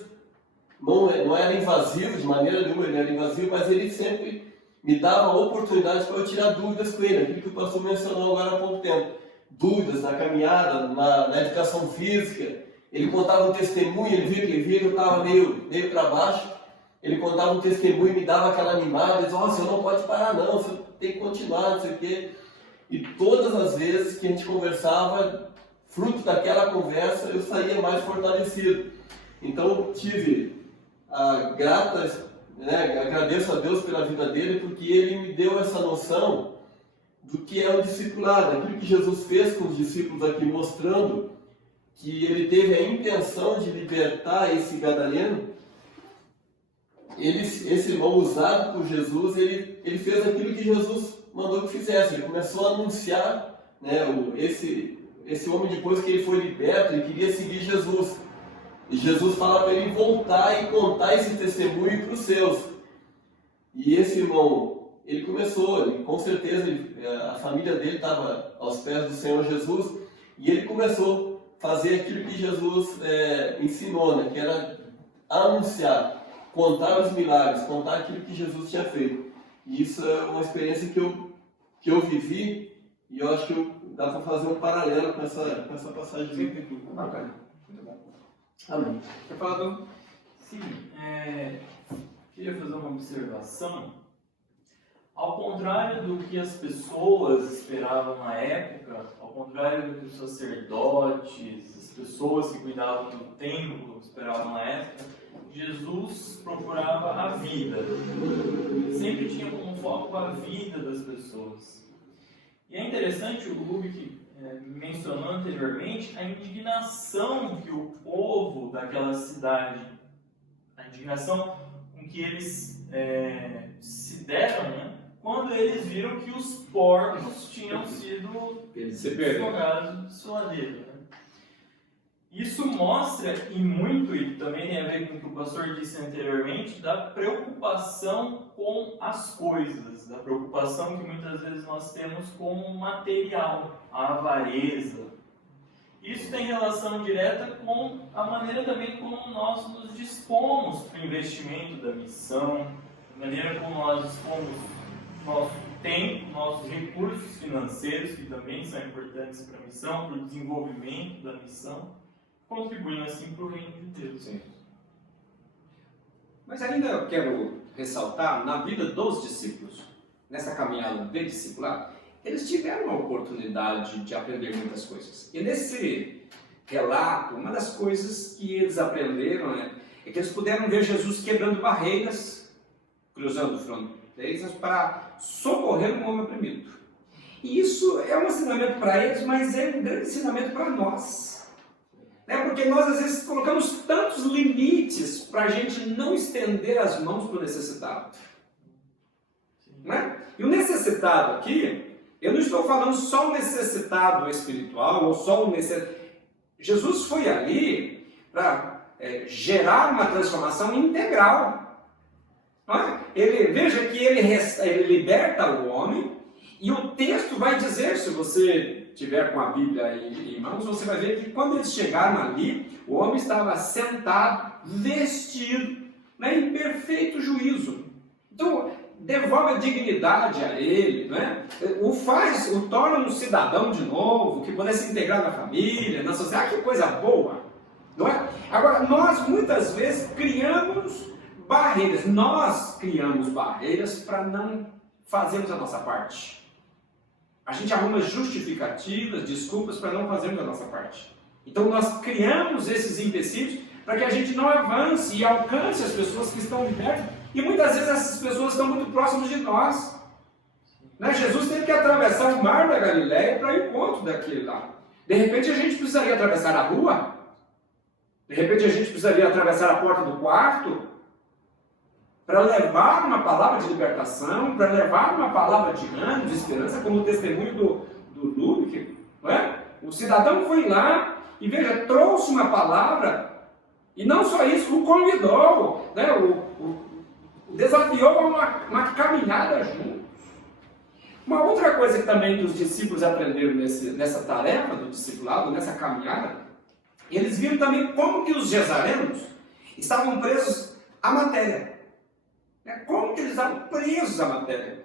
não era invasivo de maneira nenhuma, ele era invasivo, mas ele sempre me dava a oportunidade para eu tirar dúvidas com ele, aquilo que o pastor mencionou agora há pouco tempo. Dúvidas na caminhada, na educação física. Ele contava um testemunho, ele via que eu estava meio para baixo. Ele contava um testemunho e me dava aquela animada. Ele dizia: você não pode parar não, você tem que continuar, não sei o quê. E todas as vezes que a gente conversava, fruto daquela conversa, eu saía mais fortalecido. Então eu tive agradeço a Deus pela vida dele, porque ele me deu essa noção do que é o discipulado, aquilo que Jesus fez com os discípulos aqui, mostrando que ele teve a intenção de libertar esse gadareno. Esse irmão usado por Jesus, ele fez aquilo que Jesus mandou que fizesse. Ele começou a anunciar, né, esse homem, depois que ele foi liberto, ele queria seguir Jesus. E Jesus fala para ele voltar e contar esse testemunho para os seus. E esse irmão, ele começou, com certeza, a família dele estava aos pés do Senhor Jesus, e ele começou a fazer aquilo que Jesus ensinou, né, que era anunciar, contar os milagres, contar aquilo que Jesus tinha feito. E isso é uma experiência que eu vivi, e eu acho que dá para fazer um paralelo com essa passagem. Bacana. Muito bom. Amém. Quer falar, Dom? Sim, queria fazer uma observação. Ao contrário do que as pessoas esperavam na época, ao contrário do que os sacerdotes, as pessoas que cuidavam do templo esperavam na época, Jesus procurava a vida. Ele sempre tinha como foco a vida das pessoas. E é interessante, o Lubick mencionou anteriormente, a indignação que o povo daquela cidade, a indignação com que eles se deram, né, quando eles viram que os porcos tinham sido jogados do soladeiro. Isso mostra, e muito, e também tem a ver com o que o pastor disse anteriormente, da preocupação com as coisas, da preocupação que muitas vezes nós temos com o material, a avareza. Isso tem relação direta com a maneira também como nós nos dispomos para o investimento da missão, a maneira como nós dispomos nosso tempo, nossos recursos financeiros, que também são importantes para a missão, para o desenvolvimento da missão, contribuindo assim para o reino de Deus. Sim. Mas ainda eu quero ressaltar, na vida dos discípulos, nessa caminhada de discipulado, eles tiveram a oportunidade de aprender muitas coisas. E nesse relato, uma das coisas que eles aprenderam é que eles puderam ver Jesus quebrando barreiras, cruzando fronteiras para socorrer um homem oprimido. E isso é um ensinamento para eles, mas é um grande ensinamento para nós. Porque nós às vezes colocamos tantos limites para a gente não estender as mãos para o necessitado. E o necessitado aqui, eu não estou falando só o necessitado espiritual, ou só o necessitado. Jesus foi ali para gerar uma transformação integral. Veja que ele liberta o homem, e o texto vai dizer, se você tiver com a Bíblia em mãos, você vai ver que quando eles chegaram ali, o homem estava sentado, vestido, em perfeito juízo. Então, devolve a dignidade a ele, o torna um cidadão de novo, que pudesse se integrar na família, na sociedade. Que coisa boa, não é? Agora, nós muitas vezes criamos barreiras para não fazermos a nossa parte. A gente arruma justificativas, desculpas para não fazermos a nossa parte. Então nós criamos esses empecilhos para que a gente não avance e alcance as pessoas que estão libertas. E muitas vezes essas pessoas estão muito próximas de nós. Jesus teve que atravessar o mar da Galileia para o encontro daquele lá. De repente a gente precisaria atravessar a rua. De repente a gente precisaria atravessar a porta do quarto para levar uma palavra de libertação, para levar uma palavra de ânimo, de esperança, como o testemunho do Lubick, não é? O cidadão foi lá e, veja, trouxe uma palavra, e não só isso, o convidou, o desafiou a uma caminhada juntos. Uma outra coisa que também os discípulos aprenderam nessa tarefa do discipulado, nessa caminhada, eles viram também como que os gesarenos estavam presos à matéria. Como que eles estavam presos à matéria?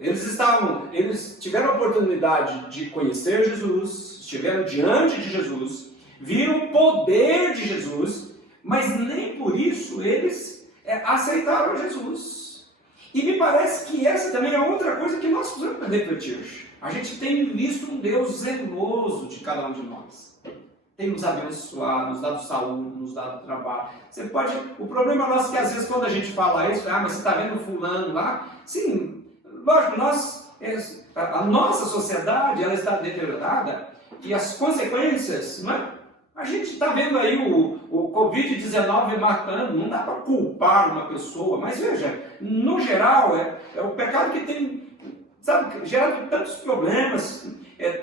Eles tiveram a oportunidade de conhecer Jesus, estiveram diante de Jesus, viram o poder de Jesus, mas nem por isso eles aceitaram Jesus. E me parece que essa também é outra coisa que nós precisamos refletir. A gente tem visto um Deus zeloso de cada um de nós. Tem nos abençoado, nos dado saúde, nos dado trabalho. O problema nosso é que às vezes quando a gente fala isso, mas você está vendo fulano lá? Sim, lógico, a nossa sociedade ela está deteriorada e as consequências, a gente está vendo aí o Covid-19 matando, não dá para culpar uma pessoa, mas veja, no geral é o pecado que tem, gerado tantos problemas,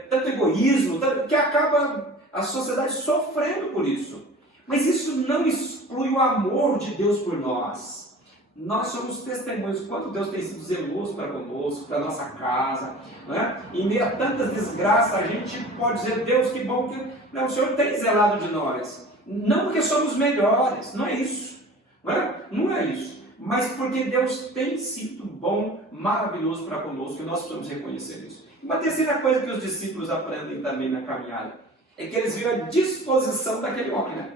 tanto egoísmo, que acaba a sociedade sofrendo por isso. Mas isso não exclui o amor de Deus por nós. Nós somos testemunhos do quanto Deus tem sido zeloso para conosco, para a nossa casa. Em meio a tantas desgraças, a gente pode dizer, Deus, que bom que o Senhor tem zelado de nós. Não porque somos melhores, não é isso. Não é isso. Mas porque Deus tem sido bom, maravilhoso para conosco, e nós precisamos reconhecer isso. Uma terceira coisa que os discípulos aprendem também na caminhada é que eles viram a disposição daquele homem.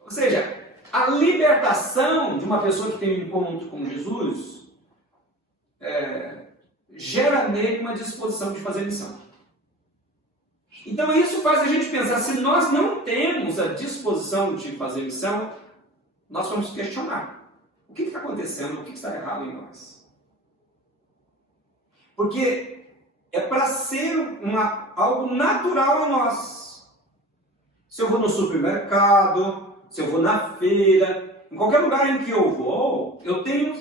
Ou seja, a libertação de uma pessoa que tem um encontro com Jesus gera nele uma disposição de fazer missão. Então isso faz a gente pensar, se nós não temos a disposição de fazer missão, nós vamos questionar. O que está acontecendo? O que está errado em nós? Porque é para ser algo natural em nós. Se eu vou no supermercado, se eu vou na feira, em qualquer lugar em que eu vou, eu tenho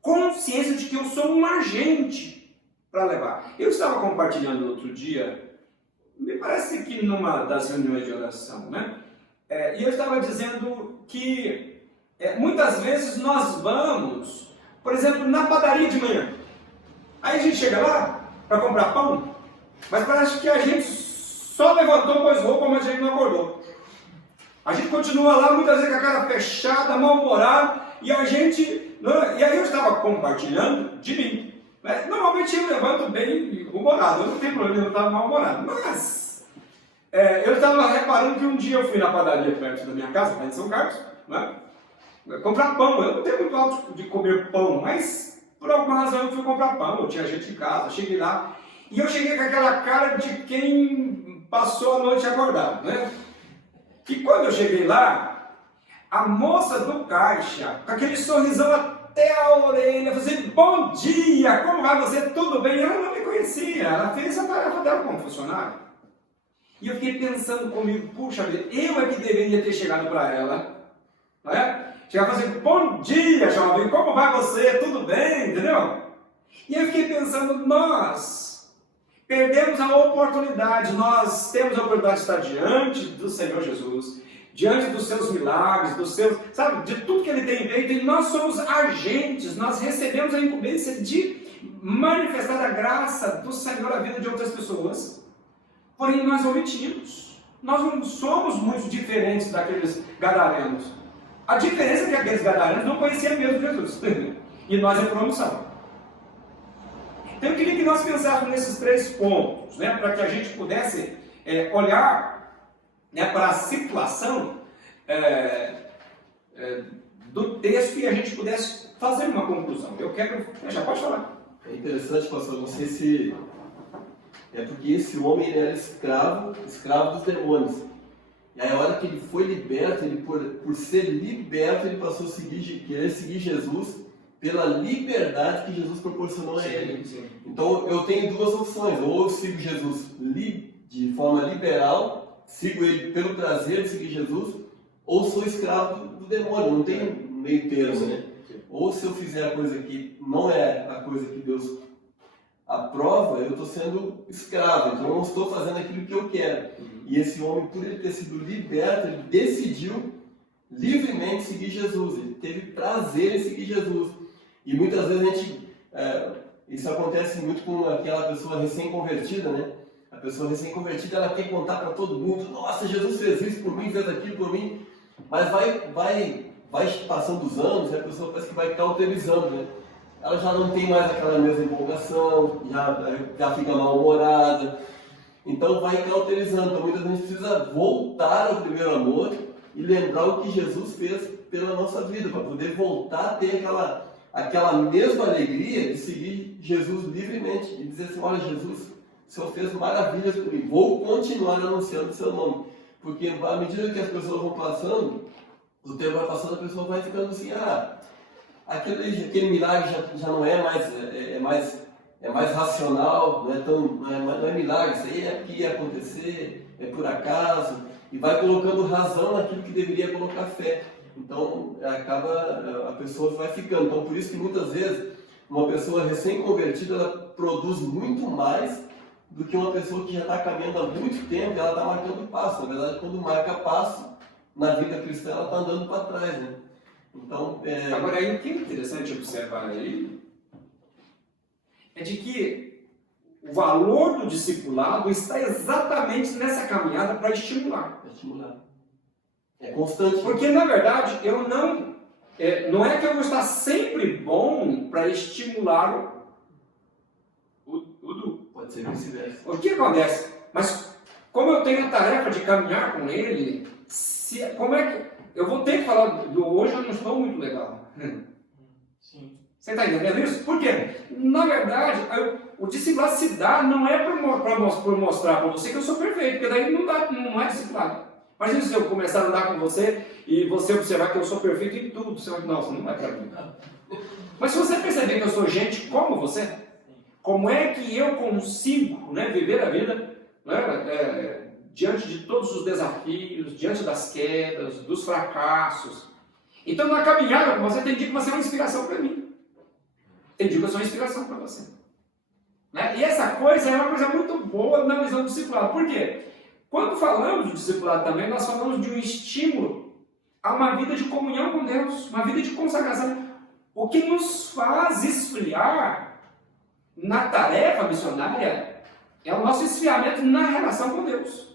consciência de que eu sou um agente para levar. Eu estava compartilhando outro dia, me parece que numa das reuniões de oração, né? E eu estava dizendo que muitas vezes nós vamos, por exemplo, na padaria de manhã. Aí a gente chega lá para comprar pão, mas parece que a gente só levantou, pôs roupa, mas a gente não acordou. A gente continua lá, muitas vezes com a cara fechada, mal-humorado, e a gente... E aí eu estava compartilhando de mim. Né? Normalmente eu levanto bem humorado, eu não tenho problema, eu estava mal-humorado. Mas eu estava reparando que um dia eu fui na padaria perto da minha casa, lá em São Carlos, né? Comprar pão. Eu não tenho muito hábito de comer pão, mas por alguma razão eu fui comprar pão. Eu tinha gente em casa, cheguei lá, e eu cheguei com aquela cara de quem passou a noite acordado, né? E quando eu cheguei lá, a moça do caixa, com aquele sorrisão até a orelha, fazendo bom dia, como vai você? Tudo bem? Ela não me conhecia, ela fez a tarefa dela como funcionária. E eu fiquei pensando comigo, puxa vida, eu é que deveria ter chegado para ela, não é? Chegar a fazer, bom dia, jovem, como vai você? Tudo bem? Entendeu? E eu fiquei pensando, nós perdemos a oportunidade, nós temos a oportunidade de estar diante do Senhor Jesus, diante dos seus milagres, sabe, de tudo que Ele tem feito, e nós somos agentes, nós recebemos a incumbência de manifestar a graça do Senhor à vida de outras pessoas, porém nós omitimos. Nós não somos muito diferentes daqueles gadarenos. A diferença é que aqueles gadarenos não conheciam mesmo Jesus, e nós é promoção. Então eu queria que nós pensássemos nesses 3 pontos, né, para que a gente pudesse olhar, né, para a situação do texto e a gente pudesse fazer uma conclusão. Já pode falar. É interessante, pastor, não sei se é porque esse homem era escravo dos demônios. E aí a hora que ele foi liberto, ele por ser liberto, ele passou a querer seguir Jesus pela liberdade que Jesus proporcionou a ele. Sim. Então eu tenho 2 opções: ou eu sigo Jesus de forma liberal, sigo ele pelo prazer de seguir Jesus, ou sou escravo do demônio, não tem meio termo, né? Ou se eu fizer a coisa que não é a coisa que Deus aprova, eu estou sendo escravo, então eu não estou fazendo aquilo que eu quero. E esse homem, por ele ter sido liberto, ele decidiu livremente seguir Jesus, ele teve prazer em seguir Jesus. E muitas vezes a gente, isso acontece muito com aquela pessoa recém-convertida, né? A pessoa recém-convertida, ela quer contar para todo mundo: nossa, Jesus fez isso por mim, fez aquilo por mim. Mas vai passando os anos e a pessoa parece que vai cauterizando, né? Ela já não tem mais aquela mesma empolgação, já fica mal-humorada. Então vai cauterizando. Então muitas vezes a gente precisa voltar ao primeiro amor e lembrar o que Jesus fez pela nossa vida, para poder voltar a ter aquela mesma alegria de seguir Jesus livremente e dizer assim: olha, Jesus, o Senhor fez maravilhas por mim, vou continuar anunciando o seu nome. Porque à medida que as pessoas vão passando, o tempo vai passando, a pessoa vai ficando assim: aquele milagre já não é mais, é mais racional, não é milagre, isso aí é que ia acontecer, é por acaso, e vai colocando razão naquilo que deveria colocar fé. Então a pessoa vai ficando. Então por isso que muitas vezes uma pessoa recém-convertida, ela produz muito mais do que uma pessoa que já está caminhando há muito tempo e ela está marcando passo. Na verdade, quando marca passo na vida cristã, ela está andando para trás, né? Então, Agora aí o que é interessante observar aí é de que o valor do discipulado está exatamente nessa caminhada para estimular. É constante. Porque, na verdade, não é que eu vou estar sempre bom para estimular o Du. Pode ser vice-versa. O que acontece? Mas, como eu tenho a tarefa de caminhar com ele, como é que... Eu vou ter que falar hoje eu não estou muito legal. Sim. Você está entendendo isso? Por quê? Na verdade, o discipulado se dá não é por mostrar para você que eu sou perfeito, porque daí não é discipulado. Imagina se eu começar a andar com você e você observar que eu sou perfeito em tudo. Você vai, nossa, não é para mim. Mas se você perceber que eu sou gente como você, como é que eu consigo, né, viver a vida, né, diante de todos os desafios, diante das quedas, dos fracassos. Então, na caminhada com você, tem dia que você é uma inspiração para mim. Tem dia que eu sou uma inspiração para você. Né? E essa coisa é uma coisa muito boa na visão do discipulado. Por quê? Quando falamos do discipulado também, nós falamos de um estímulo a uma vida de comunhão com Deus, uma vida de consagração. O que nos faz esfriar na tarefa missionária é o nosso esfriamento na relação com Deus.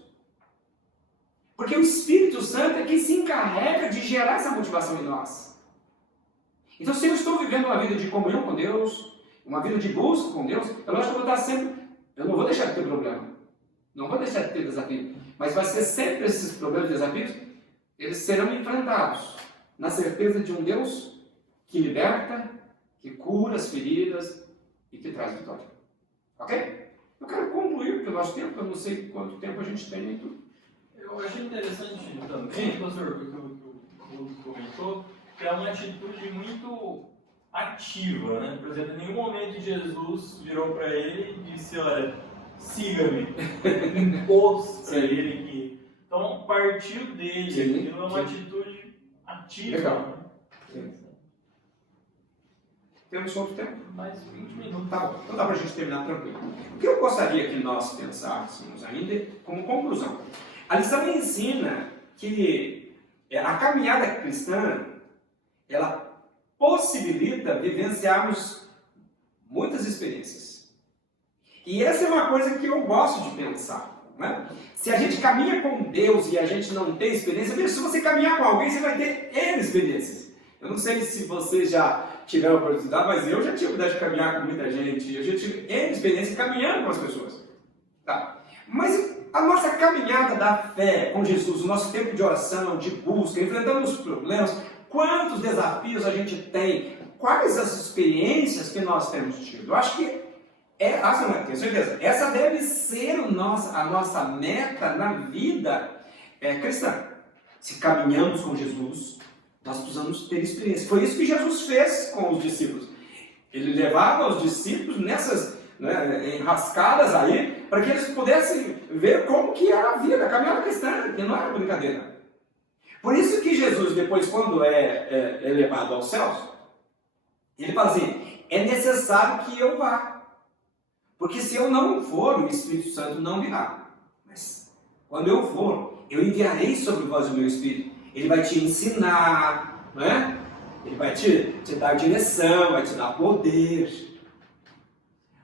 Porque o Espírito Santo é quem se encarrega de gerar essa motivação em nós. Então, se eu estou vivendo uma vida de comunhão com Deus, uma vida de busca com Deus, eu acho que eu vou estar sempre... Eu não vou deixar de ter problema. Não vou deixar de ter desafio. Mas vai ser sempre esses problemas e desafios, eles serão enfrentados na certeza de um Deus que liberta, que cura as feridas e que traz vitória. Ok? Eu quero concluir, porque o nosso tempo, eu não sei quanto tempo a gente tem em tudo. Eu achei interessante também, pastor, o que o comentou, que é uma atitude muito ativa, né? Por exemplo, em nenhum momento Jesus virou para ele e disse, olha, siga-me, impôs para ele que... Então, partiu dele, aquilo é uma atitude ativa. Legal. Né? Temos outro tempo? Mais 20 minutos. Tá bom, então dá para a gente terminar tranquilo. O que eu gostaria que nós pensássemos ainda como conclusão. A lição ensina que a caminhada cristã, ela possibilita vivenciarmos muitas experiências. E essa é uma coisa que eu gosto de pensar. Né? Se a gente caminha com Deus e a gente não tem experiência, veja, se você caminhar com alguém, você vai ter N experiências. Eu não sei se você já tiveram a oportunidade, mas eu já tive a oportunidade de caminhar com muita gente. Eu já tive N experiência caminhando com as pessoas. Tá. Mas a nossa caminhada da fé com Jesus, o nosso tempo de oração, de busca, enfrentando os problemas, quantos desafios a gente tem, quais as experiências que nós temos tido? Eu acho que tenho certeza, essa deve ser a nossa meta na vida cristã. Se caminhamos com Jesus, nós precisamos ter experiência. Foi isso que Jesus fez com os discípulos. Ele levava os discípulos nessas enrascadas aí, para que eles pudessem ver como que era a vida, a caminhada cristã, que não era brincadeira. Por isso que Jesus, depois, quando é levado aos céus, ele fala assim, é necessário que eu vá. Porque se eu não for, o Espírito Santo não virá. Mas quando eu for, eu enviarei sobre vós o meu Espírito. Ele vai te ensinar, né? Ele vai te dar direção, vai te dar poder.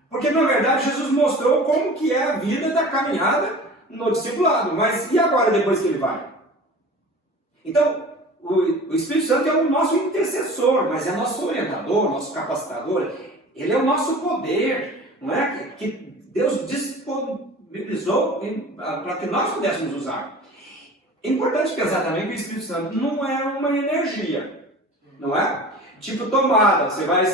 Porque, na verdade, Jesus mostrou como que é a vida da caminhada no discipulado. Mas e agora, depois que ele vai? Então, o Espírito Santo é o nosso intercessor, mas é nosso orientador, nosso capacitador. Ele é o nosso poder, não é? Que Deus disponibilizou para que nós pudéssemos usar. É importante pensar também que o Espírito Santo não é uma energia, não é? Tipo tomada, você vai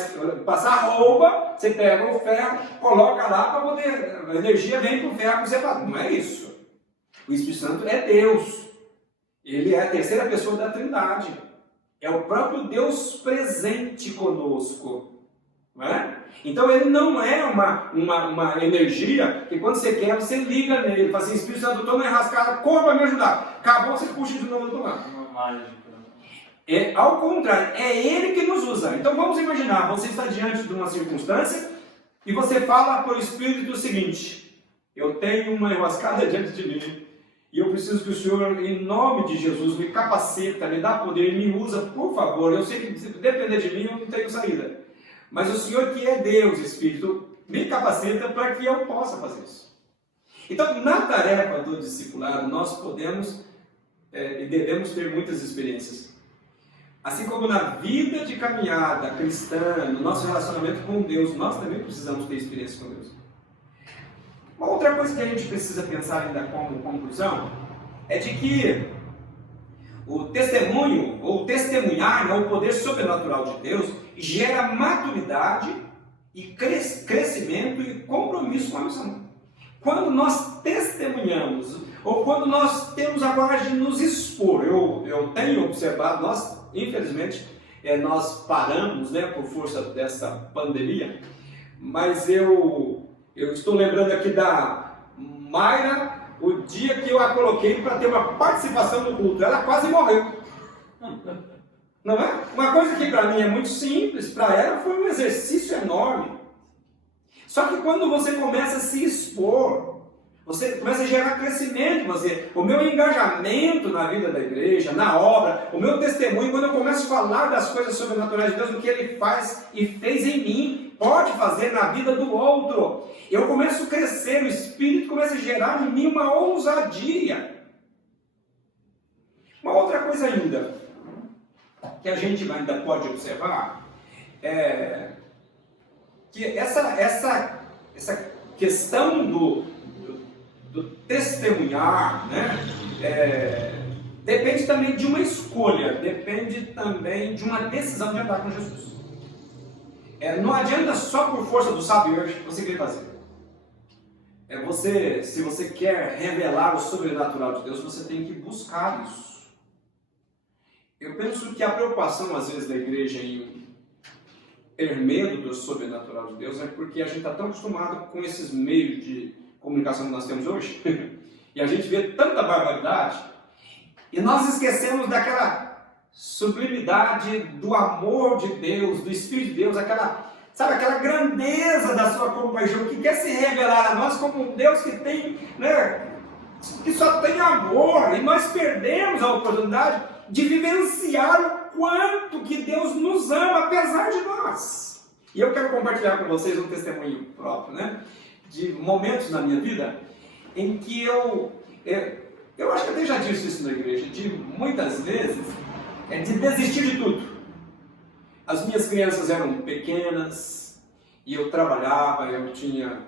passar roupa, você pega o ferro, coloca lá para poder, a energia vem para o ferro que você faz. Não é isso. O Espírito Santo é Deus. Ele é a terceira pessoa da Trindade. É o próprio Deus presente conosco. Não é? Então ele não é uma energia que quando você quer, você liga nele. Fala assim, Espírito Santo, eu estou na enrascada, corra para me ajudar. Acabou, você puxa de novo do lado. Ao contrário, é ele que nos usa. Então vamos imaginar, você está diante de uma circunstância e você fala para o Espírito o seguinte, eu tenho uma enrascada diante de mim e eu preciso que o Senhor, em nome de Jesus, me capacita, me dá poder, me usa, por favor. Eu sei que se depender de mim eu não tenho saída. Mas o Senhor que é Deus, Espírito, me capacita para que eu possa fazer isso. Então, na tarefa do discipulado, nós podemos e devemos ter muitas experiências. Assim como na vida de caminhada cristã, no nosso relacionamento com Deus, nós também precisamos ter experiência com Deus. Uma outra coisa que a gente precisa pensar ainda como conclusão é de que o testemunho, ou testemunhar, o poder sobrenatural de Deus, gera maturidade e crescimento e compromisso com a missão. Quando nós testemunhamos, ou quando nós temos a coragem de nos expor, eu tenho observado, nós, infelizmente, nós paramos, né, por força dessa pandemia, mas eu estou lembrando aqui da Mayra, o dia que eu a coloquei para ter uma participação no culto, ela quase morreu. Não é? Uma coisa que para mim é muito simples, para ela foi um exercício enorme. Só que quando você começa a se expor, você começa a gerar crescimento, o meu engajamento na vida da igreja, na obra, o meu testemunho, quando eu começo a falar das coisas sobrenaturais de Deus, o que Ele faz e fez em mim, pode fazer na vida do outro. Eu começo a crescer, o Espírito começa a gerar em mim uma ousadia. Uma outra coisa ainda, que a gente ainda pode observar, é que essa questão do testemunhar, né, depende também de uma escolha, depende também de uma decisão de andar com Jesus. Não adianta só por força do saber você querer fazer. Se você quer revelar o sobrenatural de Deus, você tem que buscar isso. Eu penso que a preocupação, às vezes, da igreja em ter medo do sobrenatural de Deus é porque a gente está tão acostumado com esses meios de comunicação que nós temos hoje, e a gente vê tanta barbaridade, e nós esquecemos daquela sublimidade do amor de Deus, do Espírito de Deus, aquela grandeza da sua compaixão, que quer se revelar a nós como um Deus que tem, né, que só tem amor, e nós perdemos a oportunidade de vivenciar o quanto que Deus nos ama, apesar de nós. E eu quero compartilhar com vocês um testemunho próprio, né, de momentos na minha vida em que eu acho que até já disse isso na igreja, de muitas vezes, de desistir de tudo. As minhas crianças eram pequenas, e eu trabalhava, eu tinha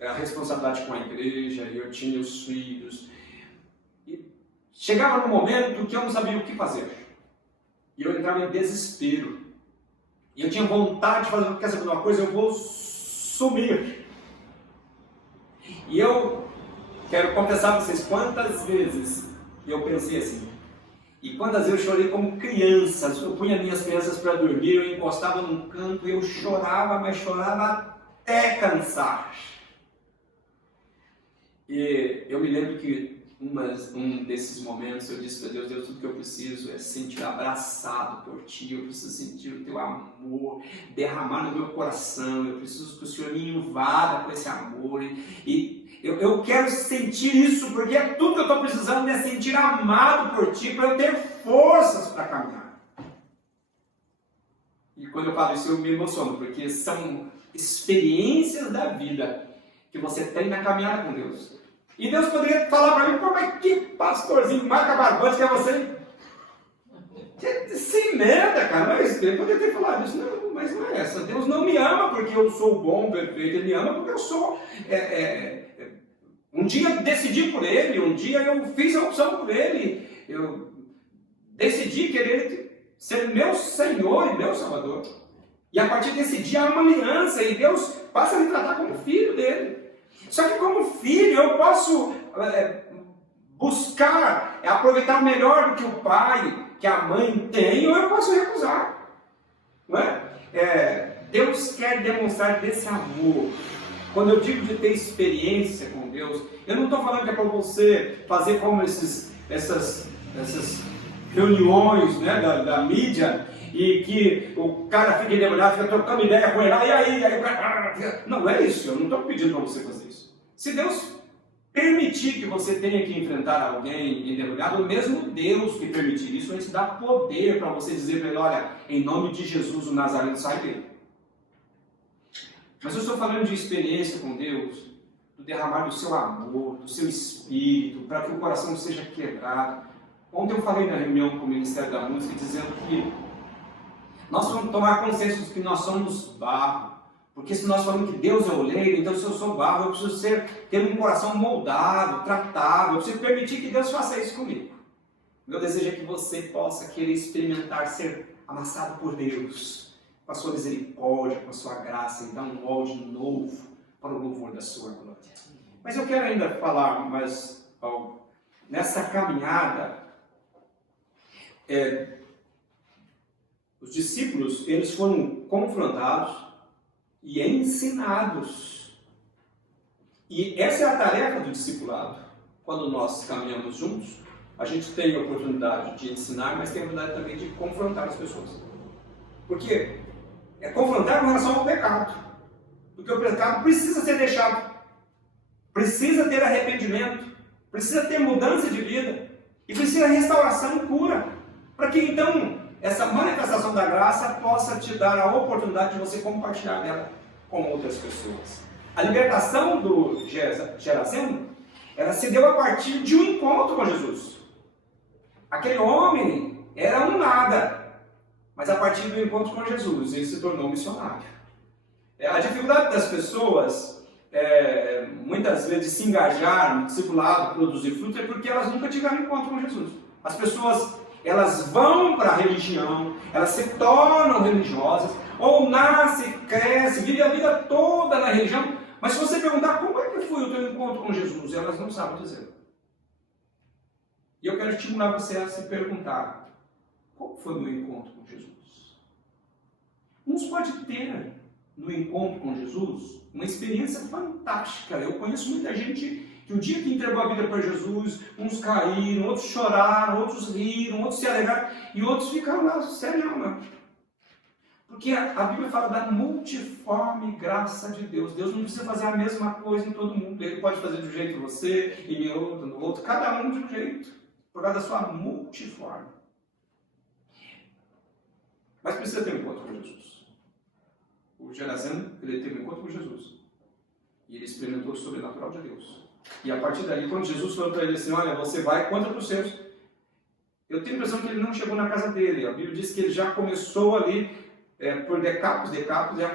a responsabilidade com a igreja, e eu tinha os filhos, e chegava num momento que eu não sabia o que fazer, e eu entrava em desespero, e eu tinha vontade de fazer, quer saber de uma coisa, eu vou sumir. E eu quero confessar a vocês quantas vezes eu pensei assim, e quantas vezes eu chorei como criança. Eu punha minhas crianças para dormir, eu encostava num canto e eu chorava, mas chorava até cansar. E eu me lembro que um desses momentos eu disse para Deus, Deus, tudo que eu preciso é sentir abraçado por Ti, eu preciso sentir o Teu amor derramar no meu coração, eu preciso que o Senhor me invada com esse amor, e eu quero sentir isso, porque é tudo que eu estou precisando, é sentir amado por Ti, para eu ter forças para caminhar. E quando eu falo isso eu me emociono, porque são experiências da vida que você tem na caminhada com Deus. E Deus poderia falar para mim, pô, mas que pastorzinho marca barbante que é você? Se merda, cara, mas eu poderia ter falado isso, não, mas não é essa. Deus não me ama porque eu sou bom, perfeito, Ele me ama porque eu sou... Um dia eu decidi por Ele, um dia eu fiz a opção por Ele, eu decidi querer ser meu Senhor e meu Salvador. E a partir desse dia há uma aliança e Deus passa a me tratar como filho dele. Só que como filho eu posso buscar, aproveitar melhor do que o pai, que a mãe tem, ou eu posso recusar. Não é? Deus quer demonstrar desse amor. Quando eu digo de ter experiência com Deus, eu não estou falando que é para você fazer como essas reuniões, né, da mídia, e que o cara fica endemoniado, fica trocando ideia com ele, e aí o cara... Não é isso, eu não estou pedindo para você fazer isso. Se Deus permitir que você tenha que enfrentar alguém endemoniado, o mesmo Deus que permitir isso, Ele te dá poder para você dizer para ele, olha, em nome de Jesus, o Nazareno sai dele. Mas eu estou falando de experiência com Deus, do derramar do seu amor, do seu espírito, para que o coração seja quebrado. Ontem eu falei na reunião com o Ministério da Música, dizendo que nós vamos tomar consciência de que nós somos barro. Porque se nós falamos que Deus é oleiro, então se eu sou barro, eu preciso ter um coração moldado, tratável, eu preciso permitir que Deus faça isso comigo. Meu desejo é que você possa querer experimentar ser amassado por Deus, com a sua misericórdia, com a sua graça, e dá um molde novo para o louvor da sua glória. Mas eu quero ainda falar mais algo. Nessa caminhada, os discípulos, eles foram confrontados e ensinados. E essa é a tarefa do discipulado. Quando nós caminhamos juntos, a gente tem a oportunidade de ensinar, mas tem a oportunidade também de confrontar as pessoas. Porque é confrontar com relação ao pecado. Porque o pecado precisa ser deixado. Precisa ter arrependimento. Precisa ter mudança de vida. E precisa restauração e cura. Para que então essa manifestação da graça possa te dar a oportunidade de você compartilhar dela com outras pessoas. A libertação do Geraseno, ela se deu a partir de um encontro com Jesus. Aquele homem era um nada, mas a partir do encontro com Jesus, ele se tornou missionário. A dificuldade das pessoas, muitas vezes, se engajar no discipulado, produzir frutos, é porque elas nunca tiveram encontro com Jesus. As pessoas, elas vão para a religião, elas se tornam religiosas, ou nascem, crescem, vivem a vida toda na religião, mas se você perguntar como é que foi o teu encontro com Jesus, elas não sabem dizer. E eu quero estimular você a se perguntar, como foi o meu encontro com Jesus? Uns podem ter no encontro com Jesus uma experiência fantástica. Eu conheço muita gente que o dia que entregou a vida para Jesus, uns caíram, outros choraram, outros riram, outros se alegraram e outros ficaram lá, sério, não. Porque a Bíblia fala da multiforme graça de Deus. Deus não precisa fazer a mesma coisa em todo mundo. Ele pode fazer de um jeito em você, e em outro, no outro, cada um de um jeito, por causa da sua multiforme. Mas precisa ter um encontro com Jesus. O Geraseno, ele teve um encontro com Jesus. E ele experimentou o sobrenatural de Deus. E a partir daí, quando Jesus falou para ele assim, olha, você vai, conta para os seus. Eu tenho a impressão que ele não chegou na casa dele. A Bíblia diz que ele já começou ali por Decápolis. Decápolis é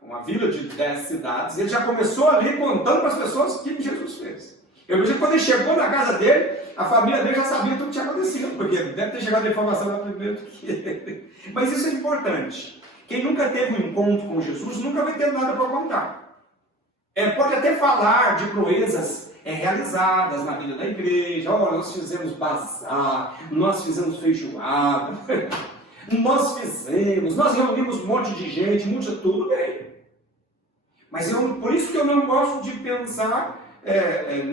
uma vila de 10 cidades. Ele já começou ali contando para as pessoas o que Jesus fez. Eu vejo que quando ele chegou na casa dele, a família dele já sabia tudo que tinha acontecido, porque deve ter chegado a informação lá primeiro do que ele. Mas isso é importante. Quem nunca teve um encontro com Jesus nunca vai ter nada para contar. Pode até falar de proezas realizadas na vida da igreja. Olha, nós fizemos bazar, nós fizemos feijoada, nós reunimos um monte de gente, tudo bem. Mas por isso que eu não gosto de pensar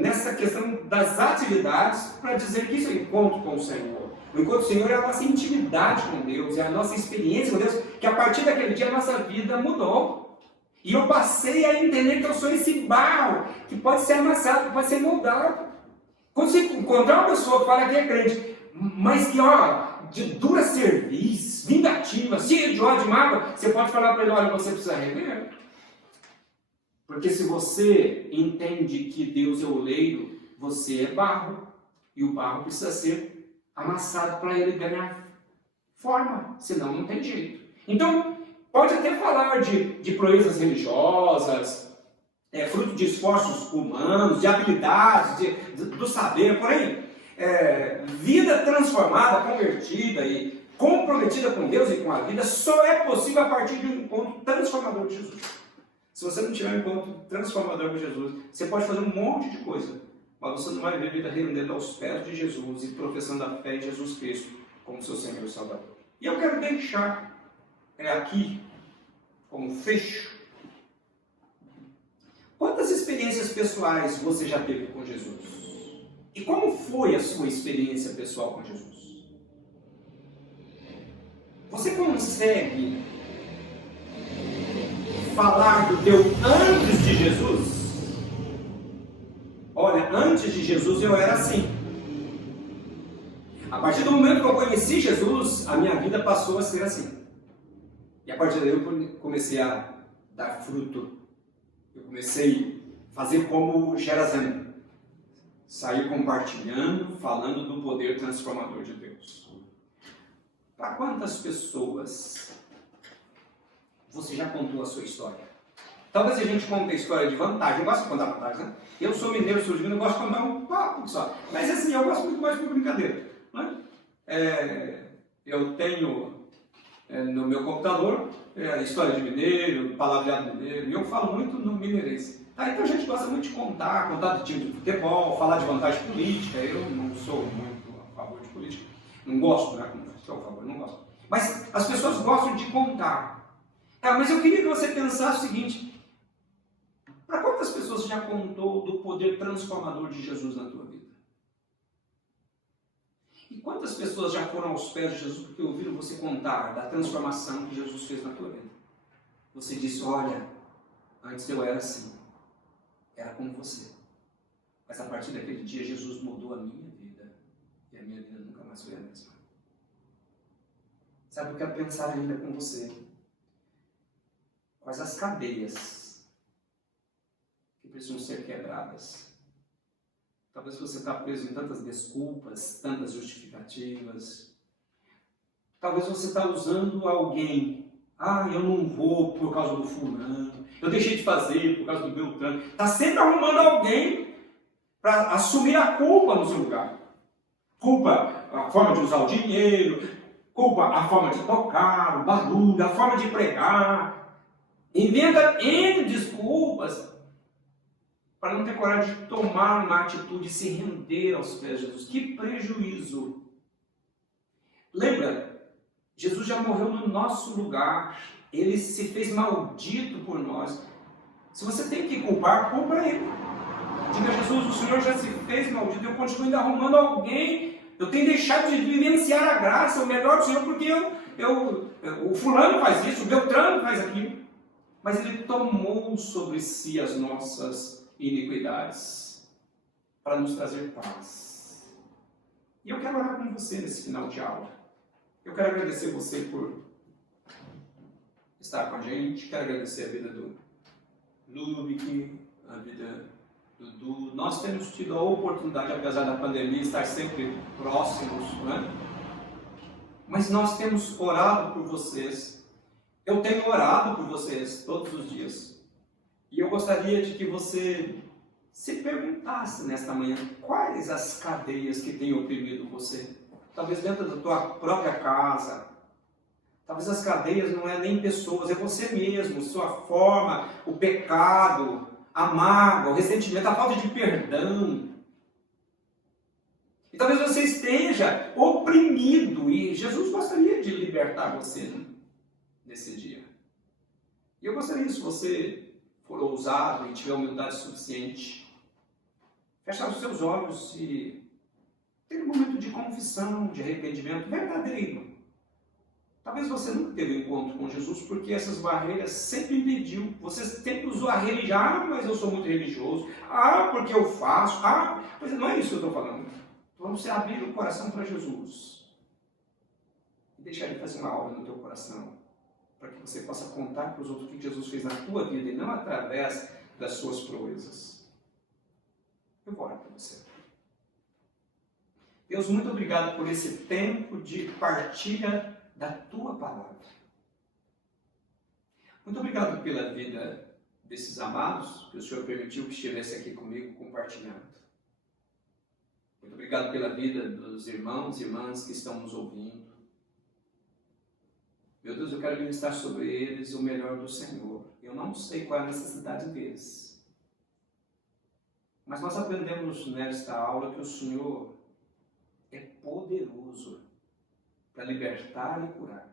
nessa questão das atividades para dizer que isso é encontro com o Senhor. O encontro com o Senhor é a nossa intimidade com Deus, é a nossa experiência com Deus, que a partir daquele dia a nossa vida mudou. E eu passei a entender que eu sou esse barro que pode ser amassado, que pode ser moldado. Quando você encontrar uma pessoa que fala que é crente, mas que, de dura serviço, vingativa, cheia de ódio, de mágoa, você pode falar para ele, olha, você precisa rever. Porque se você entende que Deus é o oleiro, você é barro. E o barro precisa ser amassado para ele ganhar forma, senão não tem jeito. Então, pode até falar de proezas religiosas, fruto de esforços humanos, de habilidades, do saber, porém, vida transformada, convertida e comprometida com Deus e com a vida só é possível a partir de um encontro transformador de Jesus. Se você não tiver um encontro transformador com Jesus, você pode fazer um monte de coisa, mas você não vai ver vida rendendo aos pés de Jesus e professando a fé em Jesus Cristo como seu Senhor e Salvador. E eu quero deixar aqui, como fecho, quantas experiências pessoais você já teve com Jesus? E como foi a sua experiência pessoal com Jesus? Você consegue falar do teu antes de Jesus? Olha, antes de Jesus eu era assim. A partir do momento que eu conheci Jesus, a minha vida passou a ser assim. E a partir daí eu comecei a dar fruto. Eu comecei a fazer como Geraseno. Sair compartilhando, falando do poder transformador de Deus. Para quantas pessoas você já contou a sua história? Talvez a gente conte a história de vantagem. Eu gosto de contar vantagem, né? Eu sou mineiro, sou divino, eu gosto de contar um papo só. Mas assim, eu gosto muito mais por brincadeira. Não é? Eu tenho no meu computador história de mineiro, palavreado mineiro, e eu falo muito no mineirês. Tá, então a gente gosta muito de contar de time de futebol, falar de vantagem política. Eu não sou muito a favor de política, não gosto, né? Não sou a favor, não gosto. Mas as pessoas gostam de contar. Mas eu queria que você pensasse o seguinte: para quantas pessoas você já contou do poder transformador de Jesus na tua vida? E quantas pessoas já foram aos pés de Jesus porque ouviram você contar da transformação que Jesus fez na tua vida? Você disse: olha, antes eu era assim, era como você. Mas a partir daquele dia Jesus mudou a minha vida. E a minha vida nunca mais foi a mesma. Sabe, eu quero pensar ainda com você. Quais as cadeias que precisam ser quebradas? Talvez você está preso em tantas desculpas, tantas justificativas. Talvez você está usando alguém. Eu não vou por causa do fulano. Eu deixei de fazer por causa do Beltrano. Está sempre arrumando alguém para assumir a culpa no seu lugar. Culpa a forma de usar o dinheiro, culpa a forma de tocar, o barulho, a forma de pregar. Inventa N desculpas para não ter coragem de tomar uma atitude e se render aos pés de Jesus. Que prejuízo! Lembra, Jesus já morreu no nosso lugar. Ele se fez maldito por nós. Se você tem que culpar, culpa ele. Diga: Jesus, o Senhor já se fez maldito, eu continuo ainda arrumando alguém. Eu tenho deixado de vivenciar a graça, o melhor do Senhor, porque o fulano faz isso, o Beltrano faz aquilo. Mas ele tomou sobre si as nossas iniquidades para nos trazer paz. E eu quero orar com você nesse final de aula. Eu quero agradecer você por estar com a gente. Quero agradecer a vida do Lubick, a vida do Dudu. Nós temos tido a oportunidade, apesar da pandemia, estar sempre próximos, não é? Mas nós temos orado por vocês. Eu tenho orado por vocês todos os dias. E eu gostaria de que você se perguntasse nesta manhã quais as cadeias que têm oprimido você. Talvez dentro da tua própria casa. Talvez as cadeias não é nem pessoas, é você mesmo, sua forma, o pecado, a mágoa, o ressentimento, a falta de perdão. E talvez você esteja oprimido e Jesus gostaria de libertar você nesse dia. E eu gostaria, se você for ousado e tiver humildade suficiente, fechar os seus olhos e ter um momento de confissão, de arrependimento verdadeiro. Talvez você nunca teve um encontro com Jesus porque essas barreiras sempre impediu. Você sempre usou a religião: mas eu sou muito religioso. Porque eu faço. Mas não é isso que eu estou falando. Vamos abrir o coração para Jesus. E deixar Ele fazer uma obra no teu coração. Para que você possa contar para os outros o que Jesus fez na tua vida e não através das suas proezas. Eu vou orar para você. Deus, muito obrigado por esse tempo de partilha da tua palavra. Muito obrigado pela vida desses amados que o Senhor permitiu que estivesse aqui comigo compartilhando. Muito obrigado pela vida dos irmãos e irmãs que estão nos ouvindo. Meu Deus, eu quero ministrar sobre eles o melhor do Senhor. Eu não sei qual é a necessidade deles. Mas nós aprendemos nesta aula que o Senhor é poderoso para libertar e curar.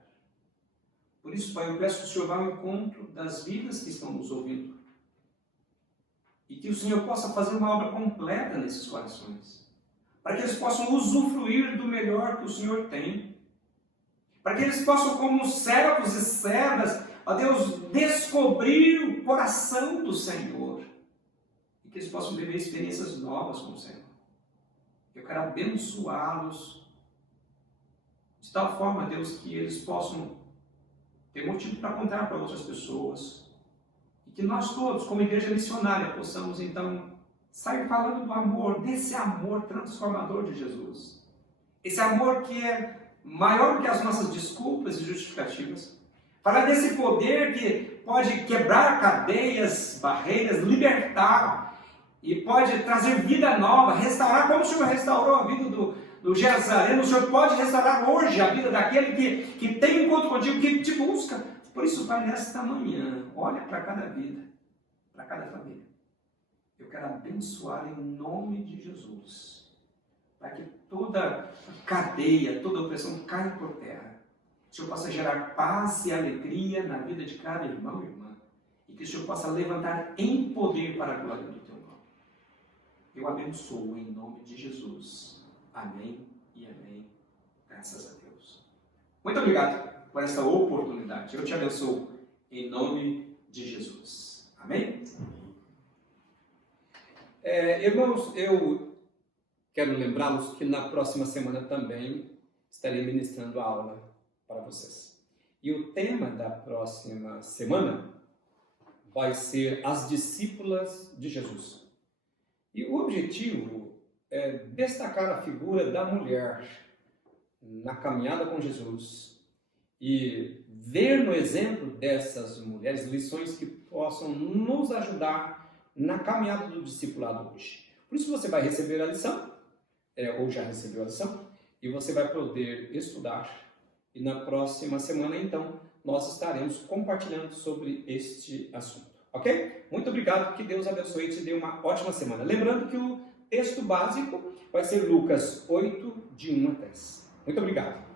Por isso, Pai, eu peço que o Senhor vá ao encontro das vidas que estão nos ouvindo. E que o Senhor possa fazer uma obra completa nesses corações. Para que eles possam usufruir do melhor que o Senhor tem. Para que eles possam, como servos e servas, ó Deus, descobrir o coração do Senhor. E que eles possam viver experiências novas com o Senhor. Eu quero abençoá-los de tal forma, Deus, que eles possam ter motivo para contar para outras pessoas. E que nós todos, como igreja missionária, possamos então sair falando do amor, desse amor transformador de Jesus. Esse amor que é maior do que as nossas desculpas e justificativas. Falar desse poder que pode quebrar cadeias, barreiras, libertar e pode trazer vida nova, restaurar, como o Senhor restaurou a vida do Gerasareno, o Senhor pode restaurar hoje a vida daquele que tem encontro contigo, que te busca. Por isso, Pai, nesta manhã, olha para cada vida, para cada família. Eu quero abençoar em nome de Jesus, para que toda cadeia, toda opressão caia por terra. Que o Senhor possa gerar paz e alegria na vida de cada irmão e irmã. E que o Senhor possa levantar em poder para a glória do Teu nome. Eu abençoo em nome de Jesus. Amém e amém. Graças a Deus. Muito obrigado por essa oportunidade. Eu te abençoo em nome de Jesus. Amém? Irmãos, eu quero lembrá-los que na próxima semana também estarei ministrando a aula para vocês. E o tema da próxima semana vai ser as discípulas de Jesus. E o objetivo é destacar a figura da mulher na caminhada com Jesus e ver no exemplo dessas mulheres lições que possam nos ajudar na caminhada do discipulado hoje. Por isso você vai receber a lição, ou já recebeu a lição, e você vai poder estudar. E na próxima semana, então, nós estaremos compartilhando sobre este assunto. Ok? Muito obrigado, que Deus abençoe e te dê uma ótima semana. Lembrando que o texto básico vai ser Lucas 8, de 1 a 10. Muito obrigado.